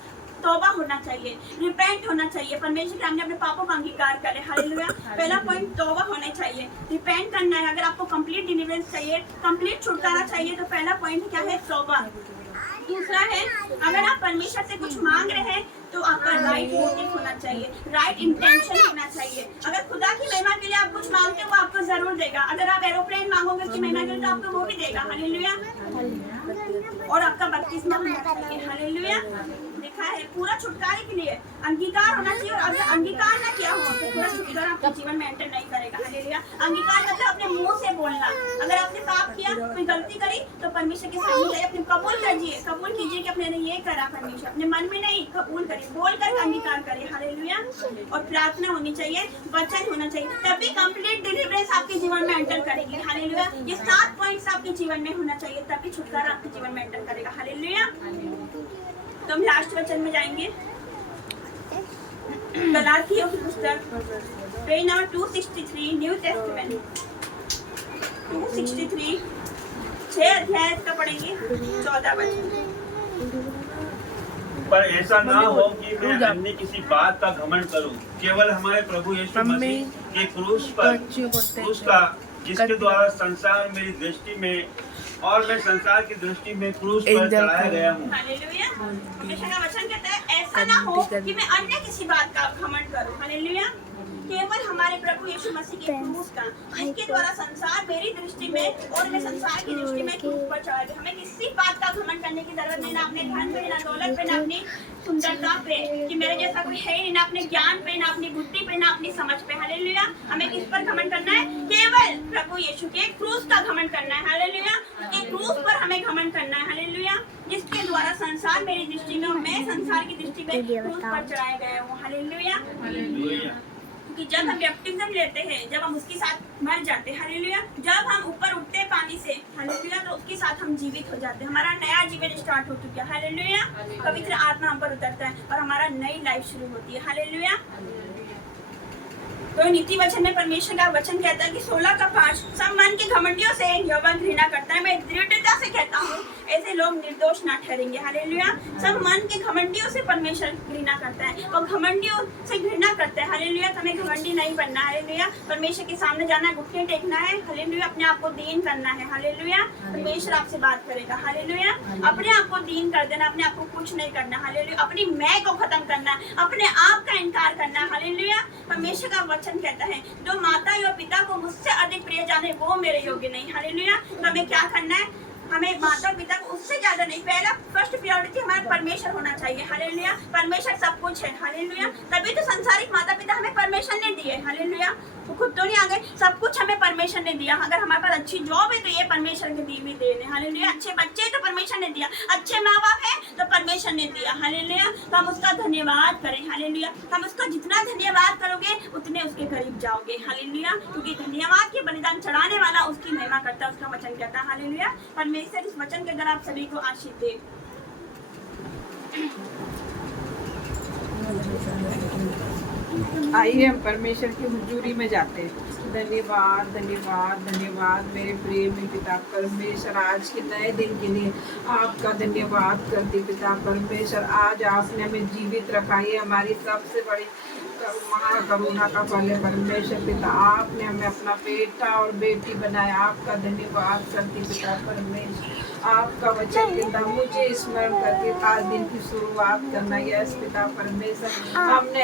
तौबा होना चाहिए, रिपेंट होना चाहिए, परमेश्वर के सामने अपने पापों का अंगीकार करें। हालेलुया। पहला पॉइंट तौबा होना चाहिए, रिपेंट करना है। अगर आपको कंप्लीट डिलीवरेंस चाहिए, कंप्लीट छुटकारा चाहिए, तो पहला पॉइंट क्या है? तौबा। दूसरा है, अगर आप परमेश्वर से कुछ मांग रहे हैं तो आपका राइट मोटिव होना चाहिए, राइट इंटेंशन होना चाहिए। अगर खुदा की महिमा के लिए आप कुछ मांगते हो वो आपको जरूर देगा। अगर आप एरोप्लेन मांगोगे उसकी महिमा के लिए तो आपको वो भी देगा। हालेलुया। और आपका बपतिस्मा होना चाहिए। हालेलुया। लिखा है पूरा छुटकारे के लिए अंगीकार होना चाहिए, और अगर अंगीकार ना किया हो तो पूरा छुटकारा आपके जीवन में एंटर नहीं करेगा। हालेलुया। अंगीकार मतलब अपने मुंह से बोलना। अगर आपने पाप किया, कोई गलती करी, तो परमेश्वर के सामने जाइए, अपने कबूल कीजिए, कबूल कीजिए कि अपने ये करा परमेश्वर, अपने मन में नहीं, कबूल करिए, बोल कर अंगीकार करिए। हालेलुया। और प्रार्थना होनी चाहिए, वचन होना चाहिए, तभी कंप्लीट डिलीवरेंस आपके जीवन में एंटर करेगी। हालेलुया। ये 7 पॉइंट्स आपके जीवन में होना चाहिए, तभी छुटकारा आपके जीवन में एंटर करेगा। हालेलुया। तो हम लास्ट वचन में जाएंगे, गलातियों की पुस्तक, पेज नंबर 263, न्यू टेस्टामेंट 263, 6 अध्याय का पढ़ेंगे, 14 वचन। पर ऐसा ना हो कि मैं अन्य किसी बात का घमंड करूं, केवल हमारे प्रभु यीशु मसीह के क्रूस का, जिसके द्वारा संसार मेरी दृष्टि में और मैं संसार की दृष्टि में क्रूस पर चढ़ाया गया हूँ। हालेलुया। परमेश्वर का वचन कहता है ऐसा ना हो कि मैं अन्य किसी बात का घमंड करूं। हालेलुया। केवल हमारे प्रभु यीशु मसीह के क्रूस का, जिसके द्वारा संसार मेरी दृष्टि में और मैं संसार की दृष्टि में क्रूस पर चढ़ा गया। हमें किसी बात का घमंड करने की जरूरत नहीं, ना अपने धन पे, ना दौलत पे, ना अपनी सुंदरता पे कि मेरे जैसा कोई है नहीं, ना अपने ज्ञान पे, ना अपनी बुद्धि पे, ना अपनी समझ पे। हालेलुया। हमें किस पर घमंड करना है? केवल प्रभु यीशु के क्रूस का घमंड करना है। हालेलुया। के क्रूस पर हमें घमंड करना है। हालेलुया। जिसके द्वारा संसार मेरी दृष्टि में और मैं संसार की दृष्टि में क्रूस पर चढ़ाया गया हूँ। हालेलुया। कि कि जब हम बैप्टिज्म लेते हैं, जब हम उसके साथ मर जाते हैं, हालेलुया, जब हम ऊपर उठते हैं पानी से, हालेलुया, तो उसके साथ हम जीवित हो जाते हैं, हमारा नया जीवन स्टार्ट हो चुका है, हालेलुया, पवित्र आत्मा हम पर उतरता है और हमारा नई लाइफ शुरू होती है, हालेलुया। तो नीति वचन में परमेश्वर का वचन कहता है कि 16:5 सब मन के घमंडियों से यहोवा घृणा करता है। मैं दृढ़ता से कहता हूँ ऐसे लोग निर्दोष ना ठहरेंगे, हालेलुया। सब मन के घमंडियों से परमेश्वर घृणा करता है और घमंडियों से घृणा करता है, हालेलुया। हमें घमंडी नहीं बनना, हालेलुया। परमेश्वर के सामने जाना है, घुटने टेकना है, हालेलुया। अपने आप को दीन करना है, हालेलुया। परमेश्वर आपसे बात करेगा, हालेलुया। अपने आप को दीन कर देना, अपने आप को कुछ नहीं करना, हालेलुया। अपनी मैं को खत्म करना, अपने आप का इनकार करना, हालेलुया। परमेश्वर का वचन कहता है जो माता या पिता को मुझसे अधिक प्रिय जाने वो मेरे योग्य नहीं, हालेलुया। तो हमें क्या करना है, हमें माता पिता को उससे ज्यादा नहीं, पहला फर्स्ट प्रायोरिटी हमारा परमेश्वर होना चाहिए, हालेलुया। परमेश्वर सब कुछ है, हालेलुया। तभी तो संसारिक माता पिता हमें परमेश्वर ने दिए, हालेलुया। तो खुद तो नहीं आ गए, सब कुछ हमें परमेश्वर ने दिया। अगर हमारे पास अच्छी जॉब है तो ये परमेश्वर की दी हुई देन है, हालेलुया। अच्छे बच्चे तो परमेश्वर ने दिया, अच्छे माँ बाप है तो परमेश्वर ने दिया, हालेलुया। तो हम उसका धन्यवाद करें, हालेलुया। हम उसका जितना धन्यवाद करोगे उतने उसके करीब जाओगे, हालेलुया। क्योंकि धन्यवाद के बलिदान चढ़ाने वाला उसकी महिमा करता है, उसका वचन कहता है, हालेलुया। परमेश्वर इस वचन के अगर आप सभी को आशीष दे। आइए हम परमेश्वर की हुजूरी में जाते हैं। धन्यवाद धन्यवाद धन्यवाद मेरे प्रेमी पिता परमेश्वर, आज के नए दिन के लिए आपका धन्यवाद करती पिता परमेश्वर। आज आपने हमें जीवित रखा, ये हमारी सबसे बड़ी महाकरुणा का फल है परमेश्वर पिता। आपने हमें अपना बेटा और बेटी बनाया, आपका धन्यवाद करती पिता परमेश्वर। आपका वचन कहता मुझे स्मरण करके आज दिन की शुरुआत करना, यस पिता परमेश्वर। हमने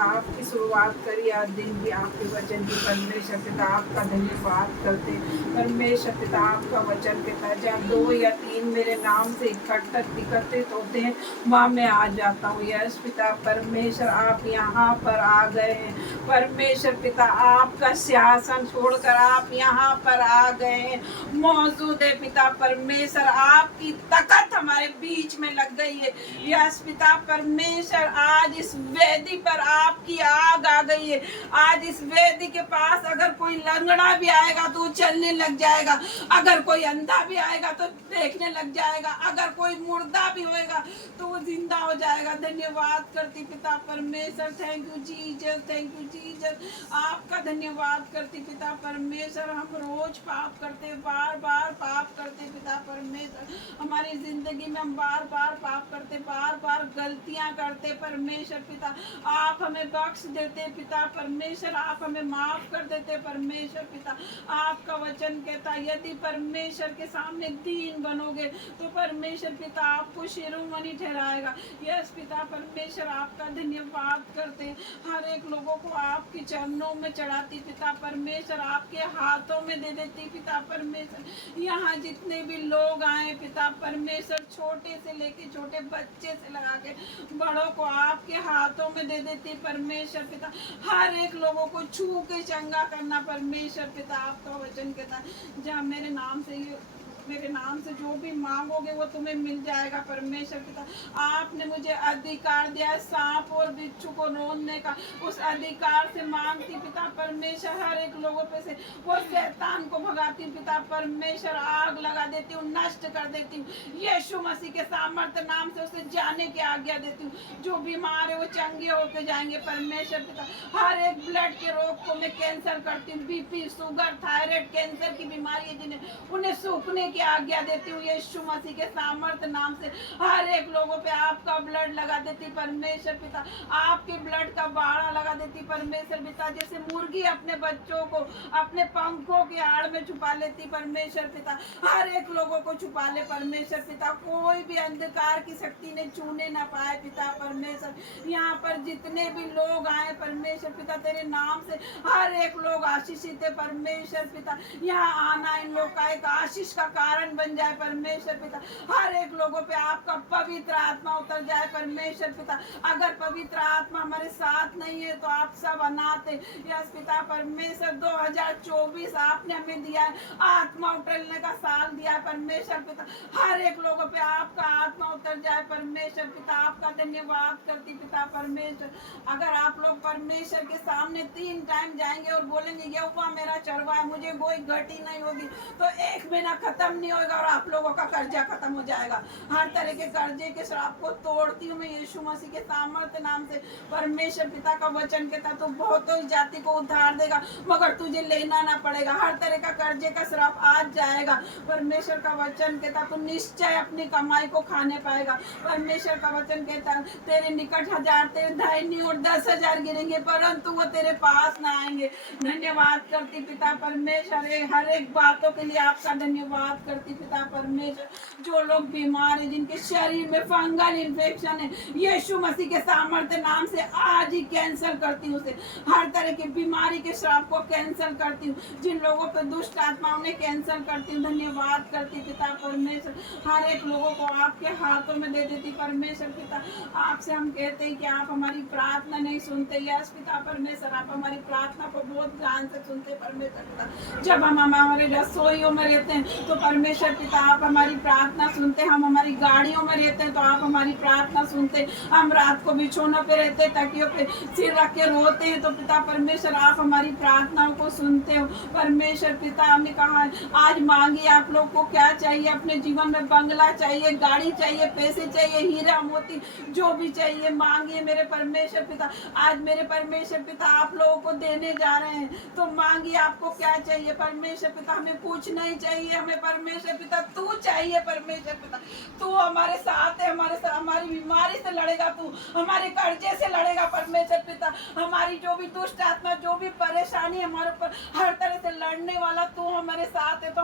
आपकी शुरुआत करी आज दिन की आपके वचन की परमेश्वर पिता। आपका धन्यवाद करते परमेश्वर पिता। आपका वचन कहता जब 2 या 3 मेरे नाम से एकत्रित होते हैं वहाँ मैं आ जाता हूँ, यस पिता परमेश्वर। आप यहाँ पर आ गए हैं परमेश्वर पिता। आपका सिंहासन छोड़कर आप यहाँ पर आ गए हैं, मौजूद है पिता परमेश्वर। आपकी ताकत हमारे बीच में लग गई है, यस पिता परमेश्वर। आज इस वेदी पर आपकी आग आ गई है। आज इस वेदी के पास अगर कोई लंगड़ा भी आएगा तो चलने लग जाएगा, अगर कोई अंधा भी आएगा तो देखने लग जाएगा, अगर कोई मुर्दा भी होएगा तो वो जिंदा हो जाएगा। धन्यवाद करती पिता परमेश्वर। Thank you Jesus, thank you Jesus. आपका धन्यवाद करती पिता परमेश्वर। हम रोज पाप करते, बार बार पाप करते पिता परमेश्वर। हमारी जिंदगी में हम बार बार पाप करते, बार बार गलतियां करते परमेश्वर पिता। आप हमें बख्श देते पिता परमेश्वर, आप हमें माफ कर देते परमेश्वर पिता। आपका वचन कहता यदि परमेश्वर के सामने दीन बनोगे तो परमेश्वर पिता आपको शिरोमणि ठहराएगा, यस पिता परमेश्वर। आपका धन्यवाद करते, हर एक लोगों को आपके चरणों में चढ़ाती पिता परमेश्वर, आपके हाथों में दे देती पिता परमेश्वर। यहाँ जितने भी लोग आए पिता परमेश्वर, छोटे से लेके छोटे बच्चे से लगा के बड़ों को आपके हाथों में दे देती परमेश्वर पिता। हर एक लोगों को छू के चंगा करना परमेश्वर पिता। आपका वचन कहता है जहाँ मेरे नाम से जो भी मांगोगे वो तुम्हें मिल जाएगा परमेश्वर पिता। आपने मुझे अधिकार दिया सांप और बिच्छू को रोकने का, उस अधिकार से मांगती पिता परमेश्वर। हर एक लोगों पे से वो शैतान को भगाती पिता परमेश्वर, आग लगा देती हूँ, नष्ट कर देती हूँ यीशु मसीह के सामर्थ्य नाम से। उसे जाने की आज्ञा देती हूँ, जो बीमार है वो चंगे होके जाएंगे परमेश्वर पिता। हर एक ब्लड के रोग को मैं कैंसर करती हूँ, बीपी, शुगर, थायराइड, कैंसर की बीमारी जिन्हें उन्हें सूखने की आज्ञा देती हूँ यीशु मसीह के सामर्थ्य नाम से। हर एक लोगों पे आपका ब्लड लगा देती परमेश्वर पिता, आपके ब्लड का बाड़ा लगा देती परमेश्वर पिता। जैसे मुर्गी अपने बच्चों को अपने पंखों की आड़ में छुपा लेती परमेश्वर पिता, हर एक लोगों को छुपा ले परमेश्वर पिता। कोई भी अंधकार की शक्ति ने छूने ना पाए पिता परमेश्वर। यहाँ पर जितने भी लोग आए परमेश्वर पिता तेरे नाम से, हर एक लोग आशीषित है परमेश्वर पिता। यहाँ आना इन लोग का एक आशीष का कारण बन जाए परमेश्वर पिता। हर एक लोगों पे आपका पवित्र आत्मा उतर जाए परमेश्वर पिता। अगर पवित्र आत्मा हमारे साथ नहीं है तो आप सब अनाथ है। यस पिता परमेश्वर 2024 आपने हमें दिया है, आत्मा उतरने का साल दिया है परमेश्वर पिता। हर एक लोगों पे आपका आत्मा उतर जाए परमेश्वर पिता। आपका धन्यवाद करती पिता परमेश्वर। अगर आप लोग परमेश्वर के सामने 3 टाइम जाएंगे और बोलेंगे यहोवा मेरा चरवाहा है, मुझे कोई घटी नहीं होगी, तो 1 महीना खत्म नहीं होगा और आप लोगों का कर्जा खत्म हो जाएगा। हर तरह के कर्जे के श्राप को तोड़ती हूँ मैं यीशु मसीह के सामर्थ्य नाम से। परमेश्वर पिता का वचन कहता तू बहुतों जाति को उद्धार देगा मगर तुझे लेना ना पड़ेगा। हर तरह का कर्जे का श्राप आज जाएगा। परमेश्वर का वचन कहता तू निश्चय अपनी कमाई को खाने पाएगा। परमेश्वर का वचन कहता तेरे निकट 1000 तेरे दाहिनी और 10,000 गिरेंगे परंतु वो तेरे पास ना आएंगे। धन्यवाद करती पिता परमेश्वर, हर एक बातों के लिए आपका धन्यवाद करती पिता परमेश्वर। जो लोग बीमार है, जिनके शरीर में फंगल इन्फेक्शन है, यीशु मसीह के सामर्थ्य नाम से आज ही कैंसिल करती हूँ उसे। हर तरह की बीमारी के श्राप को कैंसिल करती हूँ। जिन लोगों पे दुष्ट आत्माओं ने कैंसिल करती हूँ। धन्यवाद करती पिता परमेश्वर। हर एक लोगों को आपके हाथों में दे देती परमेश्वर पिता। आपसे हम कहते हैं कि आप हमारी प्रार्थना नहीं सुनते। यस पिता परमेश्वर, आप हमारी प्रार्थना को बहुत ध्यान से सुनते परमेश्वर पिता। जब हम हमारे रसोइयों में रहते हैं तो परमेश्वर पिता आप हमारी प्रार्थना सुनते। हम हमारी गाड़ियों में रहते हैं तो आप हमारी प्रार्थना सुनते। हम रात को बिछौनों पे रहते, तकियों पे सिर रख के रोते हैं तो पिता परमेश्वर आप हमारी प्रार्थनाओं को सुनते हो परमेश्वर पिता। हमने कहा आज मांगिए आप लोग को क्या चाहिए अपने जीवन में, बंगला चाहिए, गाड़ी चाहिए, पैसे चाहिए, हीरा मोती जो भी चाहिए मांगिए मेरे परमेश्वर पिता। आज मेरे परमेश्वर पिता आप लोगों को देने जा रहे हैं तो मांगिए आपको क्या चाहिए परमेश्वर पिता। हमें कुछ नहीं चाहिए, हमें परमेश्वर पिता तू चाहिए परमेश्वर पिता। तू हमारे साथ है, हमारे साथ, हमारी बीमारी से लड़ेगा, तू हमारे कर्जे से लड़ेगा परमेश्वर पिता। हमारी जो भी दुष्ट आत्मा, जो भी परेशानी हमारे ऊपर हर तरह से लड़ने वाला तू हमारे साथ है तो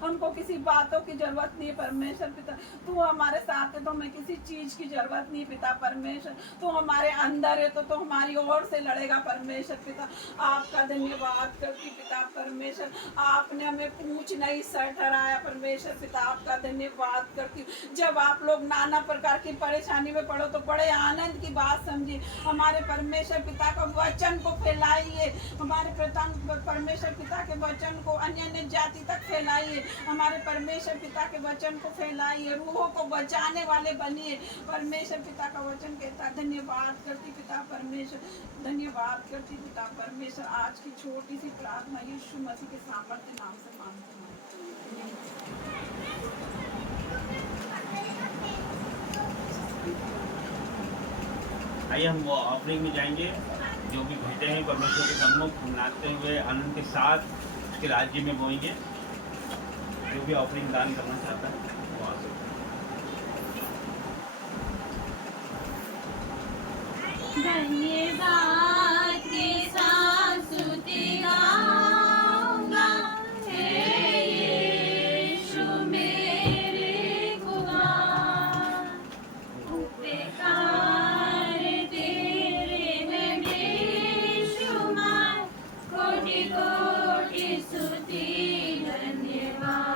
हमको किसी बातों की जरूरत नहीं है परमेश्वर पिता। तू हमारे साथ है तो हमें किसी चीज की जरूरत नहीं पिता परमेश्वर। तू हमारे अंदर है तो हमारी ओर से लड़ेगा परमेश्वर पिता। आपका धन्यवाद करती पिता परमेश्वर। आपने हमें पूछ नहीं सर ठहराया परमेश्वर पिता। आपका धन्यवाद करती हूँ। जब आप लोग नाना प्रकार की परेशानी में पड़ो तो बड़े आनंद की बात समझिए। हमारे परमेश्वर पिता का वचन को फैलाइए। हमारे परमेश्वर पिता के वचन को अन्य अन्य जाति तक फैलाइए। हमारे परमेश्वर पिता के वचन को फैलाइए। रूहों को बचाने वाले बनिए परमेश्वर पिता का वचन कहता। धन्यवाद करती पिता परमेश्वर, धन्यवाद करती पिता परमेश्वर। आज की छोटी सी प्रार्थना यीशु मसीह के सामर्थ्य नाम से मांगती हूँ। आइए हम ऑफरिंग में जाएंगे। जो भी भेंटे हैं परमेश्वर के सम्मुख हम नाचते हुए आनंद के साथ उसके राज्य में बोएंगे। जो भी ऑफरिंग दान करना चाहता है वो आ सकता है। धन्यवाद के साथ स्तुति गाऊंगा हे यीशु मेरे खुदा। उपकार तेरे में बेशुमार, कोटि कोटि स्तुति धन्यवाद।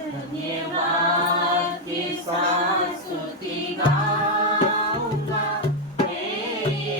धन्यवाद के साथ स्तुति गाऊंगा हे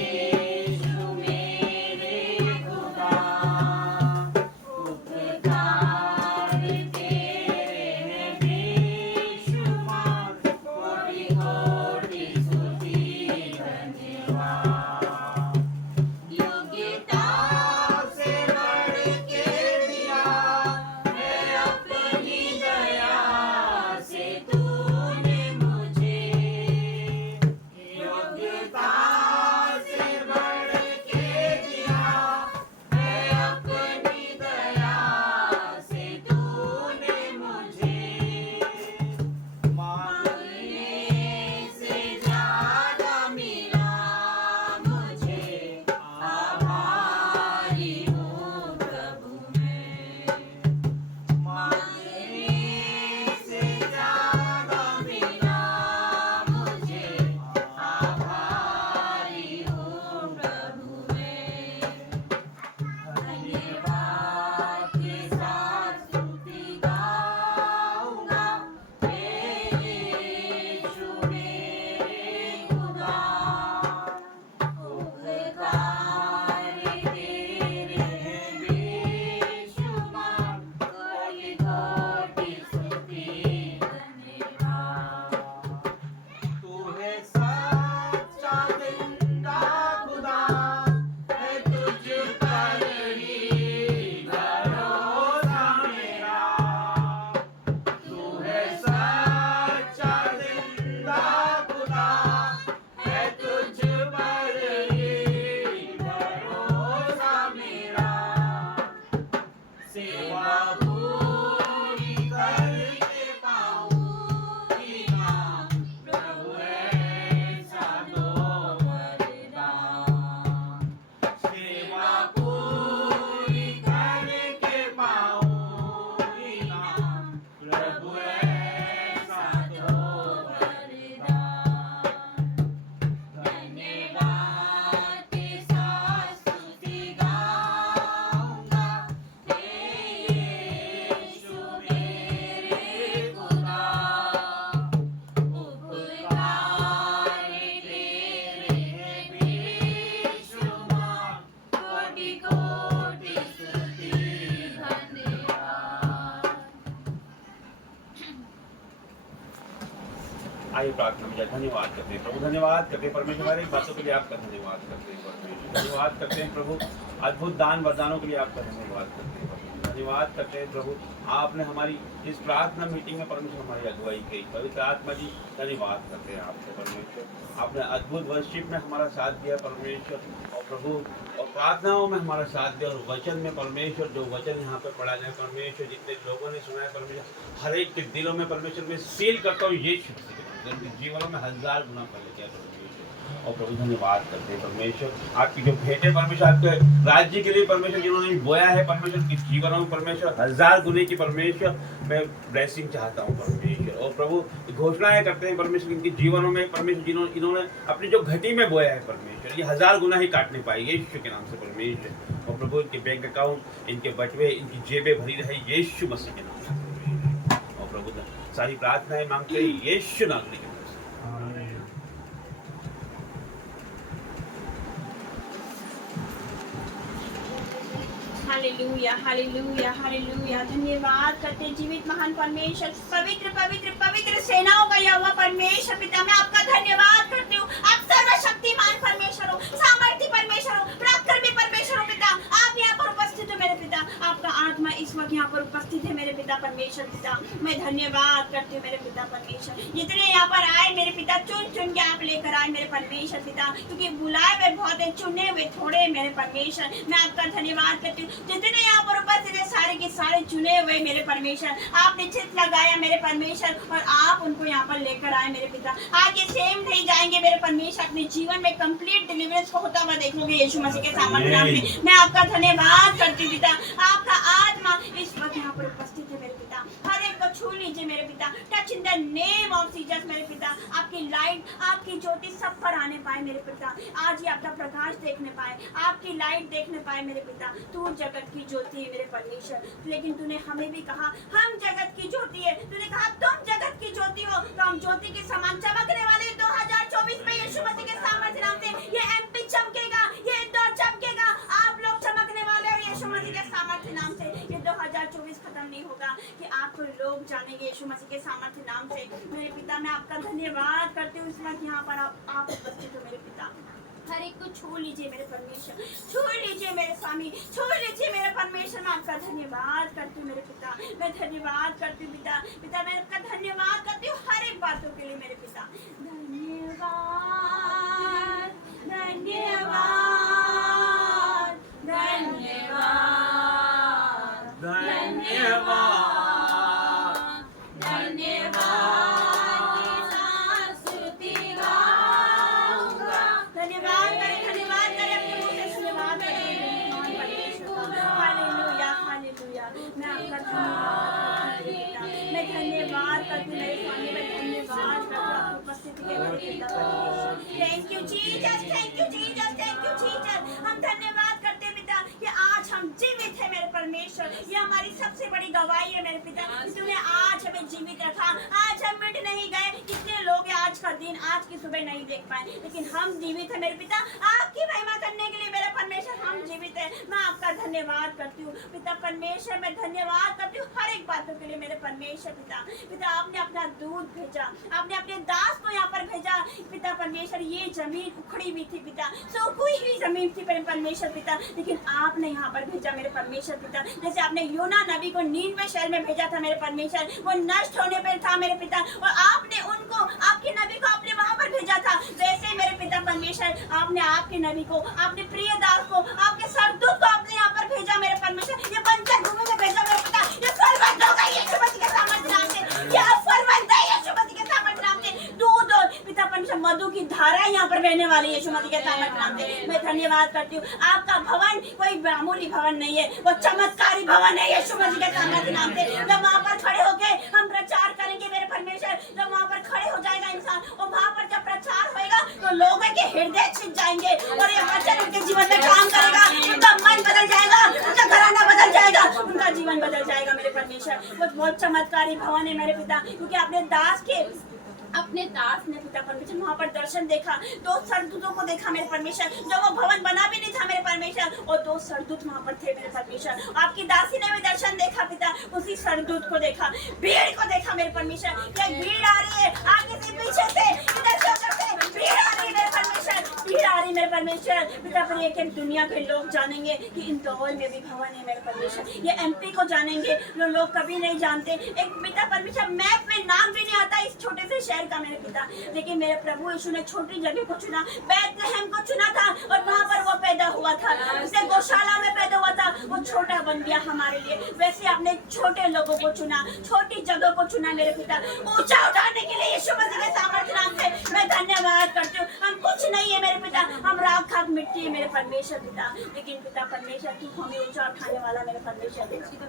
आइए प्रार्थना में जाए। धन्यवाद करते हैं प्रभु, धन्यवाद करते हैं परमेश्वर, हर एक बातों के लिए आपका धन्यवाद करते हैं परमेश्वर, धन्यवाद करते हैं प्रभु, अद्भुत दान वरदानों के लिए आपका धन्यवाद करते हैं प्रभु, धन्यवाद करते हैं प्रभु। आपने हमारी इस प्रार्थना मीटिंग में परमेश्वर हमारी अगुवाई की, पवित्र आत्मा जी धन्यवाद करते हैं आपसे परमेश्वर, आपने अद्भुत वर्शिप में हमारा साथ दिया परमेश्वर, और प्रभु और प्रार्थनाओं में हमारा साथ दिया, और वचन में परमेश्वर जो वचन यहाँ पे पढ़ा जाए परमेश्वर, जितने लोगों ने सुना है परमेश्वर, हर एक के दिलों में परमेश्वर में सील करता हूँ यीशु मसीह के जीवनों में 1000 गुना फल किया परमेश्वर। और प्रभु धन्यवाद करते हैं परमेश्वर, आपकी जो भेंटें परमेश्वर आपके राज्य के लिए परमेश्वर जिन्होंने बोया है परमेश्वर की जीवनों में परमेश्वर 1000 गुने की परमेश्वर मैं ब्लेसिंग चाहता हूँ परमेश्वर। और प्रभु घोषणाएं करते हैं परमेश्वर इनके जीवनों में परमेश्वर, इन्होंने अपनी जो घटी में बोया है परमेश्वर, ये 1000 गुना ही काटने पाएंगे यीशु के नाम से परमेश्वर। और प्रभु इनके बैंक अकाउंट, इनके बटवे, इनकी जेबें भरी रहे यीशु मसीह के नाम से परमेश्वर। और प्रभु सारी प्रार्थनाएं मांगते हैं यीशु नाम के नाम से। Hallelujah hallelujah hallelujah. धन्यवाद करते जीवित महान परमेश्वर, पवित्र पवित्र पवित्र सेनाओं का यहोवा परमेश्वर पिता, मैं आपका धन्यवाद करती हूँ। आप सर्वशक्तिमान परमेश्वर हो, सामर्थी परमेश्वर हो, पराक्रमी परमेश्वर हो पिता। आप यहाँ पर उपस्थित हो मेरे पिता, आपका आत्मा इस वक्त यहाँ पर उपस्थित है मेरे पिता परमेश्वर पिता। मैं धन्यवाद करती हूँ मेरे पिता परमेश्वर, जितने यहाँ पर आए मेरे पिता, चुन चुन के आप लेकर आए मेरे परमेश्वर पिता, क्योंकि बुलाए हुए बहुत है, चुने हुए थोड़े मेरे परमेश्वर। मैं आपका धन्यवाद करती हूँ, जितने यहाँ पर उपस्थित है सारे के सारे चुने हुए मेरे परमेश्वर, आपने चित लगाया मेरे परमेश्वर, और आप उनको यहाँ पर लेकर आए मेरे पिता। आगे सेम नहीं जाएंगे मेरे परमेश्वर, अपने जीवन में कंप्लीट डिलीवरेंस को होता हुआ देखोगे यीशु मसीह के सामर्थ्य नाम में। मैं आपका धन्यवाद करती हूँ पिता, आपका आत्मा इस वक्त यहाँ पर उपस्थित है मेरे पिता, हर एक को छू लीजिए मेरे पिता, touch in the name of Jesus मेरे पिता। आपकी लाइट, आपकी ज्योति सब पर आने पाए मेरे पिता, आज ही आपका प्रकाश देखने पाए, आपकी लाइट देखने पाए मेरे पिता। तू जगत की ज्योति है मेरे परमेश्वर, लेकिन तूने हमें भी कहा हम जगत की ज्योति है, तूने कहा तुम जगत की ज्योति हो, तो हम ज्योति के समान चमकने वाले 2024 में यीशु मसीह के सामर्थ्य नाम से। ये एमपी चमकेगा, ये इंदौर चमकेगा, आप लोग चमकने वाले हो यीशु मसीह के सामर्थ्य नाम से। ये 2024 खत्म नहीं होगा कि आपको लोग जानेंगे यीशु मसीह के सामर्थ्य नाम से मेरे पिता। मैं आपका धन्यवाद करती हूँ इस वक्त यहाँ पर आप उपस्थित हो मेरे पिता। हर एक को छू लीजिए मेरे परमेश्वर, छू लीजिए मेरे स्वामी, छू लीजिए मेरे परमेश्वर। मैं आपका धन्यवाद करती हूँ मेरे पिता, मैं धन्यवाद करती हूँ पिता। पिता मैं आपका धन्यवाद करती हूँ हर एक बातों के लिए मेरे पिता। धन्यवाद धन्यवाद धन्यवाद धन्यवाद thank you Jesus, thank you Jesus, thank you Jesus. हम धन्यवाद करते हैं पिता कि आज हम जीवित है मेरे परमेश्वर, ये हमारी सबसे बड़ी गवाही है मेरे पिता, तूने आज हमें जीवित रखा। आज हम मिट नहीं गए, कितने लोग आज का दिन, आज की सुबह नहीं देख पाए, लेकिन हम जीवित है मेरे पिता, आपकी महिमा करने के लिए मेरे परमेश्वर हम जीवित है। मैं आपका धन्यवाद करती हूँ पिता परमेश्वर, मैं धन्यवाद करती हूँ हर एक बातों के लिए मेरे परमेश्वर पिता। पिता आपने अपना दूध भेजा, आपने अपने दास को यहाँ पर भेजा पिता परमेश्वर। ये जमीन उखड़ी हुई थी पिता, सूखी हुई जमीन थी मेरे परमेश्वर पिता, लेकिन आपने यहाँ पर भेजा मेरे परमेश्वर पिता। जैसे आपने योना नबी को नीनवे शहर में भेजा था मेरे परमेश्वर, वो नष्ट होने पर था मेरे पिता, और आपने उनको, आपके नबी को आपने वहाँ पर भेजा था। वैसे मेरे पिता परमेश्वर आपने आपके नबी को, आपने प्रिय दास को, आपके सरदूत को आपने यहाँ पर भेजा मेरे परमेश्वर। ये बंजर भूमि में भेजा मेरे पिता, ये फलवंत होगा यीशु मसीह के सामर्थ्य नाम से, ये फलवंत है यीशु मसीह के सामर्थ्य नाम से। दूध और पिता परमेश्वर मधु की धारा यहाँ पर बहने वाली यीशु मसीह के सामर्थ्य नाम से। मैं धन्यवाद करती हूँ, आपका भवन कोई मामूली भवन नहीं है, वो चमत्कारी भवन है यीशु मसीह के सामर्थ्य नाम से। जब वहाँ पर खड़े होके हम प्रचार करेंगे मेरे परमेश्वर, जब वहाँ पर खड़े हो जाएगा इंसान, और वहाँ पर जब प्रचार होएगा तो लोगों के हृदय छिप जाएंगे, और ये वचन उनके जीवन में काम करेगा, उनका मन बदल जाएगा, उनका घराना बदल जाएगा, उनका जीवन बदल जाएगा मेरे परमेश्वर। वो बहुत चमत्कारी भवन है मेरे पिता, क्योंकि आपने दास के, अपने दास ने पिता परमेश्वर वहाँ पर दर्शन देखा, 2 सरदूतों को देखा मेरे परमेश्वर। जो वो भवन बना भी नहीं था मेरे परमेश्वर, और 2 सरदूत वहाँ पर थे मेरे परमेश्वर। आपकी दासी ने भी दर्शन देखा पिता, उसी सरदूत को देखा, भीड़ को देखा मेरे परमेश्वर। एक भीड़ आ रही है आगे से पीछे से, इधर से उधर से भीड़ आ रही है मेरे परमेश्वर, भीड़ आ रही मेरे परमेश्वर। पिता पर एक दुनिया के लोग जानेंगे कि इंदौर में भी भवन है मेरे परमेश्वर। ये MP को जानेंगे जो लोग कभी नहीं जानते। एक पिता परमेश्वर मैप में नाम भी नहीं आता इस छोटे से शहर का मेरे पिता, लेकिन मेरे प्रभु यीशु ने छोटी जगह को चुना, बैतलहम को चुना था और वहाँ पर वो पैदा हुआ था। उसे गौशाला में पैदा हुआ था, वो छोटा बन गया हमारे लिए। वैसे आपने छोटे लोगों को चुना, छोटी जगह को चुना मेरे पिता, ऊंचा उठाने के लिए यीशु मसीह के सामर्थ्य नाम से मैं धन्यवाद करती हूँ। हम कुछ नहीं है मेरे पिता, हम राख खाक मिट्टी है मेरे परमेश्वर पिता, लेकिन पिता परमेश्वर तू हमें ऊंचा उठाने वाला मेरे परमेश्वर पिता,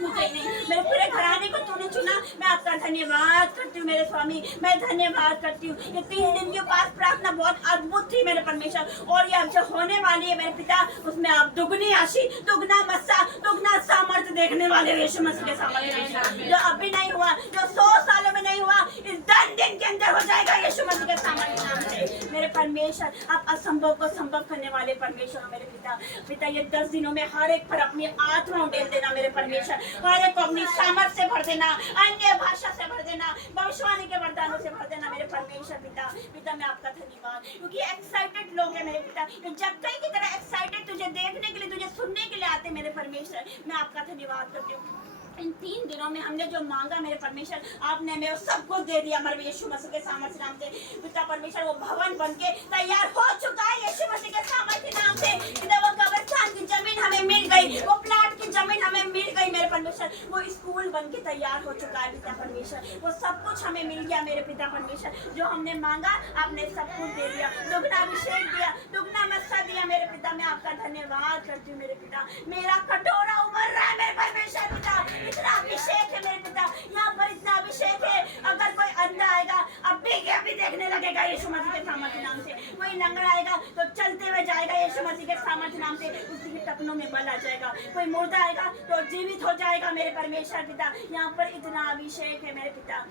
मुझे नहीं, मेरे पूरे घराने को तूने चुना। मैं आपका धन्यवाद करती हूँ मेरे स्वामी, मैं धन्यवाद करती हूँ। ये 3 दिन के पास प्रार्थना बहुत अद्भुत थी मेरे परमेश्वर, और ये अब जो होने वाली है मेरे पिता, उसमें आप दुगनी आशीष, दुगना मस्सा, दुगना सामर्थ्य देखने वाले यीशु मसीह के सामर्थ्य, जो अभी नहीं हुआ, जो 100 सालों में नहीं हुआ, इस 10 दिन के अंदर हो जाएगा यीशु मसीह के सामर्थ्य नाम से मेरे परमेश्वर। आप असंभव को संभव करने वाले परमेश्वर मेरे पिता। पिता ये 10 दिनों में हर एक पर अपनी आत्मा उड़ेल देना मेरे परमेश्वर, हर एक को अपनी सामर्थ से भर देना, अन्य भाषा से भर देना, भविष्यवाणी के वरदानों से भर देना मेरे परमेश्वर पिता। पिता मैं आपका धन्यवाद, क्योंकि एक्साइटेड लोग हैं मेरे पिता, जक्कई की तरह एक्साइटेड तुझे देखने के लिए, तुझे सुनने के लिए आते मेरे परमेश्वर। मैं आपका धन्यवाद करती हूँ। इन 3 दिनों में हमने जो मांगा मेरे परमेश्वर, आपने हमें सब कुछ दे दिया हमारे यीशु मसीह के सामर्थ्य नाम से पिता परमेश्वर। वो भवन बनके तैयार हो चुका है यीशु मसीह के सामर्थ्य नाम से पिता। वो कब्रिस्तान की जमीन हमें मिल गई, वो प्लाट की जमीन हमें मिल गई मेरे परमेश्वर। वो स्कूल बनके तैयार हो चुका है पिता परमेश्वर। वो सब कुछ हमें मिल गया मेरे पिता परमेश्वर, जो हमने मांगा आपने सब कुछ दे दिया, दुगना अभिषेक दिया, दुगना मस्सा दिया मेरे पिता। मैं आपका धन्यवाद करती हूँ मेरे पिता। मेरा कटोरा उमड़ रहा है मेरे परमेश्वर पिता, इतना अभिषेक है मेरे पिता, यहाँ पर इतना अभिषेक है। अगर कोई अंधा आएगा अभी देखने लगेगा यीशु मसीह के सामर्थ्य नाम से, कोई लंगड़ा आएगा तो चलते हुए जाएगा यीशु मसीह के सामर्थ्य नाम से, उसी के टखनों में बल आ जाएगा। कोई मुर्दा आएगा तो जीवित हो जाएगा मेरे परमेश्वर पिता। यहाँ पर इतना अभिषेक है मेरे पिता।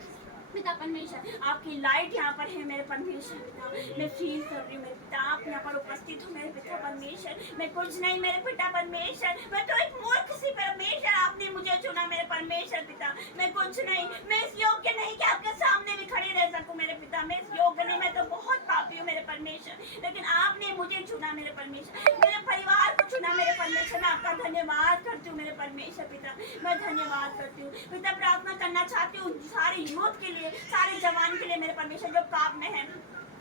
पिता परमेश्वर आपकी लाइट यहाँ पर है मेरे परमेश्वर पिता। मैं फील कर रही हूँ मेरे पिता, आप यहाँ पर उपस्थित हो मेरे पिता परमेश्वर। मैं कुछ नहीं मेरे पिता परमेश्वर, मैं तो एक मूर्ख सी परमेश्वर, आपने मुझे चुना मेरे परमेश्वर पिता। मैं कुछ नहीं, मैं इस योग्य नहीं कि आपके सामने भी खड़ी रह सकूँ मेरे पिता। मैं इस योग्य नहीं, मैं तो बहुत पापी हूँ मेरे परमेश्वर, लेकिन आपने मुझे चुना मेरे परमेश्वर, मेरे परिवार को चुना मेरे परमेश्वर। मैं आपका धन्यवाद करती हूँ मेरे परमेश्वर पिता। मैं धन्यवाद करती हूँ पिता। प्रार्थना करना चाहती हूँ सारे यूथ के लिए, सारे जवान के लिए मेरे परमेश्वर, जो पाप में है,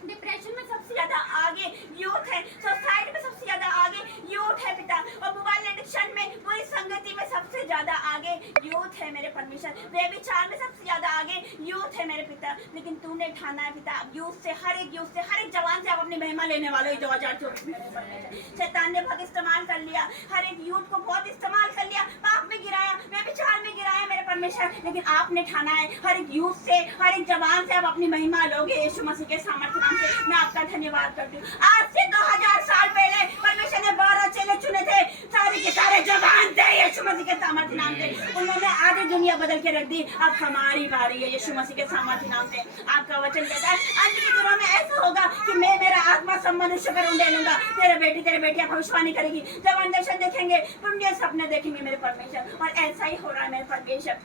डिप्रेशन में सबसे ज्यादा आगे यूथ है, सुसाइड में सबसे ज्यादा आगे यूथ है पिता, और मोबाइल एडिक्शन में, बुरी संगति में सबसे ज्यादा आगे यूथ है मेरे परमेश्वर, व्यभिचार में सबसे ज्यादा आगे यूथ है मेरे पिता। लेकिन तूने ठाना है पिता, यूथ से, हर एक यूथ से, हर एक जवान से आप अपनी महिमा लेने वाले 2024 में मेरे परमेश्वर। शैतान ने बहुत इस्तेमाल कर लिया, हर एक यूथ को बहुत इस्तेमाल कर लिया, पाप में गिराया, व्यभिचार में गिराया मेरे परमेश्वर, लेकिन आपने ठाना है हर एक यूथ से, हर एक जवान से आप अपनी महिमा लोगे यीशु मसीह के सामर्थ्य नाम से। मैं आपका धन्यवाद करती हूँ। आज से 2000 साल पहले परमेश्वर ने 12 चेले चुने थे, सारे के सारे जवान थे यीशु मसीह के सामर्थ्य नाम से। उन्होंने आधी दुनिया बदल के रख दी। अब हमारी बारी है यीशु मसीह के सामर्थ्य नाम से। आपका वचन कहता है अंत के दिनों में ऐसा होगा कि मैं मेरा आत्मा सब मनुष्य पर उंडेल लूंगा। तेरे बेटी तेरे बेटियां भविष्यवाणी करेगी, जवान दर्शन देखेंगे, पुण्य सपने देखेंगे मेरे परमेश्वर, और ऐसा ही हो रहा है मेरे परमेश्वर।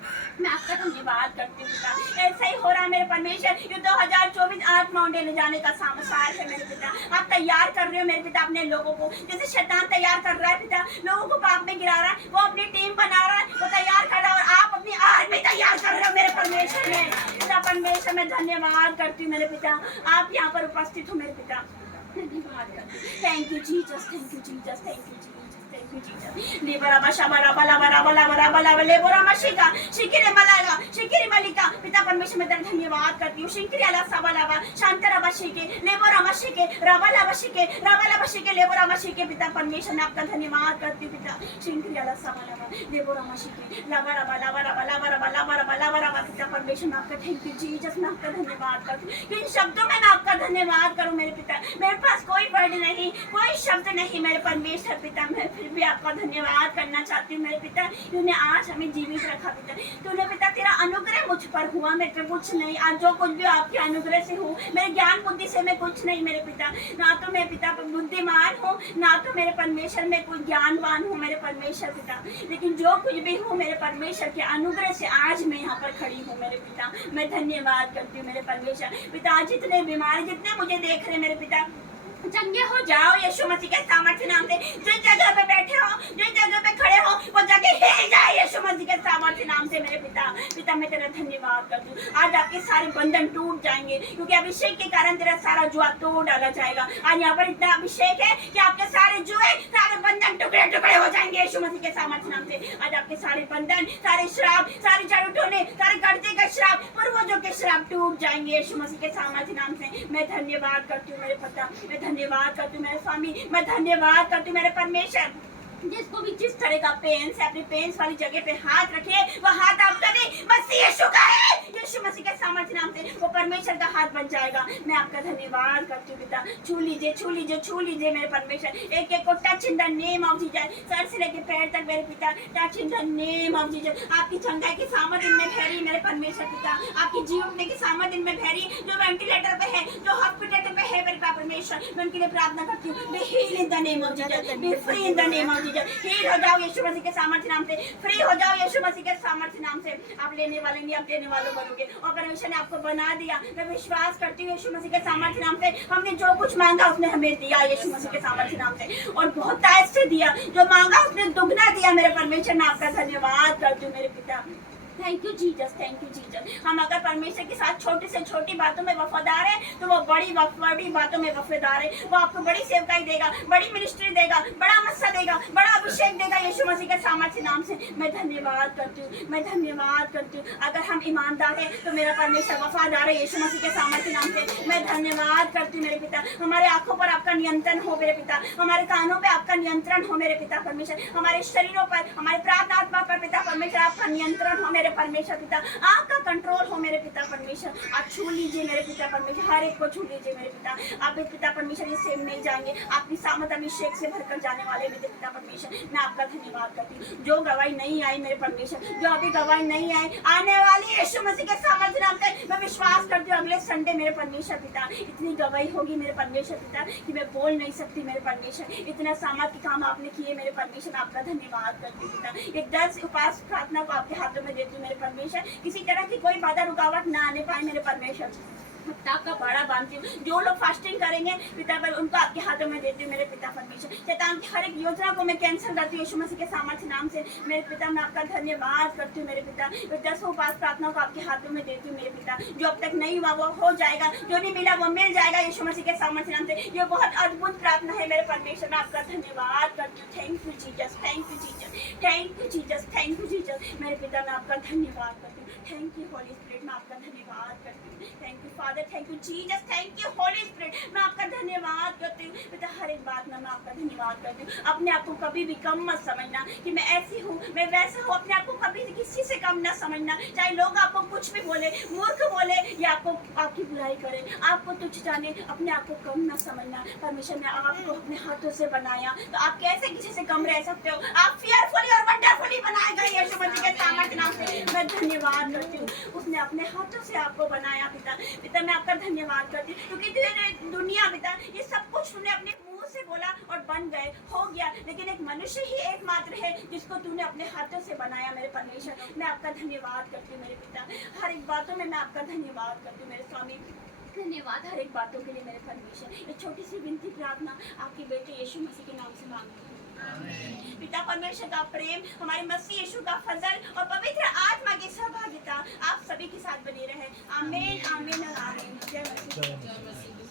मैं आपका धन्यवाद करती हूँ। ऐसा ही हो रहा है मेरे परमेश्वर। ये 2024 आत्मा उंडेल जाने का साल है मेरे पिता। आप तैयार कर रहे हो मेरे पिता अपने लोगों को, जैसे शैतान तैयार कर रहा है पिता, लोगों को पाप में गिरा रहा है, वो अपनी टीम बना रहा है, वो तैयार कर रहा है, और आप अपनी आर्मी तैयार कर रहे हो मेरे परमेश्वर में। पिता परमेश्वर मैं धन्यवाद करती हूँ मेरे पिता, आप यहाँ पर उपस्थित हो मेरे पिता। धन्यवाद करती हूँ। Thank you Jesus, thank you Jesus, thank you Jesus. पिता परमेश्वर मैं धन्यवाद करती हूँ। शिंकरी अला सवालावा शांतरावा शिके लेबोरामा शिके रवालावा शिके रवालावा शिके लेबोरामा शिके। पिता परमेश्वर मैं आपका धन्यवाद करती हूँ पिता। शिंकरी अला सवालावा लेबोरामा शिके लावारावा लावारावा लावारावा लावारावा लावारावा। पिता परमेश्वर मैं आपका थैंक यू जीसस, मैं आपका धन्यवाद करती हूँ। इन शब्दों में मैं आपका धन्यवाद करूँ मेरे पिता। मेरे पास कोई वर्ड नहीं, कोई शब्द नहीं मेरे परमेश्वर पिता, मैं फिर भी भी आपका धन्यवाद करना चाहती हूँ मेरे पिता। तूने आज हमें जीवित रखा पिता। तूने पिता तेरा अनुग्रह मुझ पर हुआ, मेरे पे कुछ नहीं। आज जो कुछ भी आपके अनुग्रह से हूँ, मेरे ज्ञान बुद्धि से मैं कुछ नहीं मेरे पिता। ना तो मैं पिता बुद्धिमान हूँ, ना तो मेरे परमेश्वर में कोई ज्ञानवान हूँ मेरे परमेश्वर पिता। लेकिन जो कुछ भी हूँ मेरे परमेश्वर के अनुग्रह से आज मैं यहाँ पर खड़ी हूँ मेरे पिता। मैं धन्यवाद करती हूँ मेरे परमेश्वर पिता। आज जितने बीमार, जितने मुझे देख रहे मेरे पिता, चंगे हो जाओ यीशु मसीह के सामर्थ्य नाम से। जिस जगह पे बैठे हो, जिस जगह पे खड़े हो, वो जगह हिल जाए यीशु मसीह के सामर्थ्य नाम से मेरे पिता। पिता मैं तेरा धन्यवाद करती हूँ। आज आपके सारे बंधन टूट जाएंगे, क्योंकि अभिषेक के कारण तेरा सारा जुआ तोड़ डाला जाएगा। आज यहाँ पर इतना अभिषेक है कि आपके सारे जुए, सारे बंधन टुकड़े टुकड़े हो जाएंगे यीशु मसीह के सामर्थ्य नाम से। आज आपके सारे बंधन, सारे श्राप, सारे जड़ उठोने, सारे कर्जे का श्राप, पूर्वजों के श्राप टूट जाएंगे यीशु मसीह के सामर्थ्य नाम से। मैं धन्यवाद करती हूँ मेरे पिता। मैं धन्यवाद करती हूँ मेरे स्वामी। मैं धन्यवाद करती हूँ मेरे परमेश्वर। जिसको भी जिस तरह का पेंस है, अपने पेंस वाली जगह पे हाथ रखे, वो हाथ आपका नहीं, मसीह यीशु का है। यीशु मसीह के सामर्थ्य नाम से वो परमेश्वर का हाथ बन जाएगा। मैं आपका धन्यवाद करती हूँ पिता। छू लीजिए, छू लीजिए, छू लीजिए मेरे परमेश्वर। एक एक को touch in the name of Jesus, sir से लेके पैर तक मेरे पिता, touch in the name of Jesus. आपकी चंगाई की सामर्थ इनमें फैली मेरे परमेश्वर पिता। आपकी जीवन की सामर्थ इनमें फैली। जो वेंटिलेटर पे है, जो हॉस्पिटल पे है मेरे परमेश्वर, मैं उनके लिए प्रार्थना करती हूँ। Be heal in the name of Jesus, be free in the name of Jesus. Heal हो जाओ यीशु मसीह के सामर्थ्य नाम से। फ्री हो जाओ यीशु मसीह के सामर्थ्य नाम से। आप लेने वाले नहीं, आप देने वालों बनोगे। और परमेश्वर ने आपको बना दिया। मैं विश्वास करती हूँ यीशु मसीह के सामर्थ्य नाम से। हमने जो कुछ मांगा उसने हमें दिया यीशु मसीह के सामर्थ्य नाम से, और बहुत तायत से दिया। जो मांगा उसने दुगना दिया मेरे परमेश्वर। मैं आपका धन्यवाद करती हूँ मेरे पिता। Thank you Jesus, thank you Jesus. हम अगर परमेश्वर के साथ छोटी से छोटी बातों में वफादार है, तो वो बड़ी बातों में वफादार है। वो आपको बड़ी सेवकाई देगा, बड़ी मिनिस्ट्री देगा, बड़ा मस्सा देगा, बड़ा अभिषेक देगा यीशु मसीह के सामर्थ्य नाम से। मैं धन्यवाद करती हूँ, मैं धन्यवाद करती हूँ। अगर हम ईमानदार है तो मेरा परमेश्वर वफादार है यीशु मसीह के सामर्थ्य नाम से। मैं धन्यवाद करती हूँ मेरे पिता। हमारे आंखों पर आपका नियंत्रण हो मेरे पिता। हमारे कानों पे आपका नियंत्रण हो मेरे पिता परमेश्वर। हमारे शरीरों पर, हमारे प्रार्थना आत्मा पर पिता परमेश्वर आपका नियंत्रण हो मेरे परमेश्वर पिता। आपका कंट्रोल हो मेरे पिता परमेश्वर। आप छू लीजिए मेरे पिता परमेश्वर। हर एक को छू लीजिए मेरे पिता। आप इस पिता परमेश्वर ये सेम नहीं जाएंगे। आपकी सामत अभिषेक से भरकर जाने वाले मेरे पिता परमेश्वर। मैं आपका धन्यवाद करती हूँ। जो गवाही नहीं आई मेरे परमेश्वर, जो अभी गवाही नहीं आई, आने वाली यीशु मसीह के सामर्थ्य नाम से मैं विश्वास करती हूँ अगले संडे मेरे परमेश्वर पिता इतनी गवाही होगी मेरे परमेश्वर पिता कि मैं बोल नहीं सकती मेरे परमेश्वर। इतना सामर्थ्य काम आपने किए मेरे परमेश्वर। आपका धन्यवाद करती हूँ पिता। ये 10 उपास प्रार्थना को आपके हाथों में देती हूँ मेरे परमेश्वर। किसी तरह की कोई बाधा रुकावट ना आने पाए मेरे परमेश्वर। आपका बाड़ा बांधती हूँ। जो लोग फास्टिंग करेंगे पिता पर, उनको आपके हाथों में देती हूँ मेरे पिता परमेश्वर। शैतान की हर एक योजना को मैं कैंसिल करती हूँ यीशु मसीह के सामर्थ्य नाम से मेरे पिता। मैं आपका धन्यवाद करती हूँ मेरे पिता। 10 उपास प्रार्थनाओं को आपके हाथों में देती हूँ मेरे पिता। जो अब तक नहीं हुआ वो हो जाएगा, जो नहीं मिला वो मिल जाएगा यीशु मसीह के सामर्थ्य नाम से। ये बहुत अद्भुत प्रार्थना है मेरे परमेश्वर। मैं आपका धन्यवाद करती हूँ। Thank you Jesus, thank you Jesus, thank you Jesus, thank you Jesus. मेरे पिता मैं आपका धन्यवाद करती हूँ। Thank you Holi spirit. मैं आपका धन्यवाद करती हूँ। Thank you father, thank you Jesus, thank you Holi spirit. मैं आपका धन्यवाद करती हूँ पिता। हर एक बात में मैं आपका धन्यवाद करती हूँ। अपने आप को कभी भी कम मत समझना कि मैं ऐसी हूँ, मैं वैसा हूँ। अपने आप को कभी किसी से कम ना समझना। चाहे लोग आपको कुछ भी बोले, मूर्ख बोले या आपको आपकी बुराई करे, आपको तुच्छ जाने, अपने आप को कम ना समझना। परमेश्वर ने आपको अपने हाथों से बनाया, तो आप कैसे किसी से कम रह सकते हो? आप फेयरफुली और वंडरफुली बनाए गए यीशु मसीह के सामर्थ्य नाम से। मैं धन्यवाद करती हूँ। उसने अपने हाथों से आपको बनाया पिता। पिता मैं आपका धन्यवाद करती हूँ क्योंकि दुनिया पिता ये सब कुछ तूने अपने मुंह से बोला और बन गए, हो गया। लेकिन एक मनुष्य ही एकमात्र है जिसको तूने अपने हाथों से बनाया मेरे परमेश्वर। मैं आपका धन्यवाद करती हूँ मेरे पिता। हर एक बातों में मैं आपका धन्यवाद करती हूँ मेरे स्वामी। धन्यवाद हर एक बातों के लिए मेरे परमेश्वर। ये छोटी सी विनती प्रार्थना आपके बेटे यीशु मसीह के नाम से मांगती हूँ। पिता परमेश्वर का प्रेम, हमारे मसीह यीशु का फजल और पवित्र आत्मा की सहभागिता आप सभी के साथ बनी रहे। आमीन, आमीन और आमीन। जय मसीह।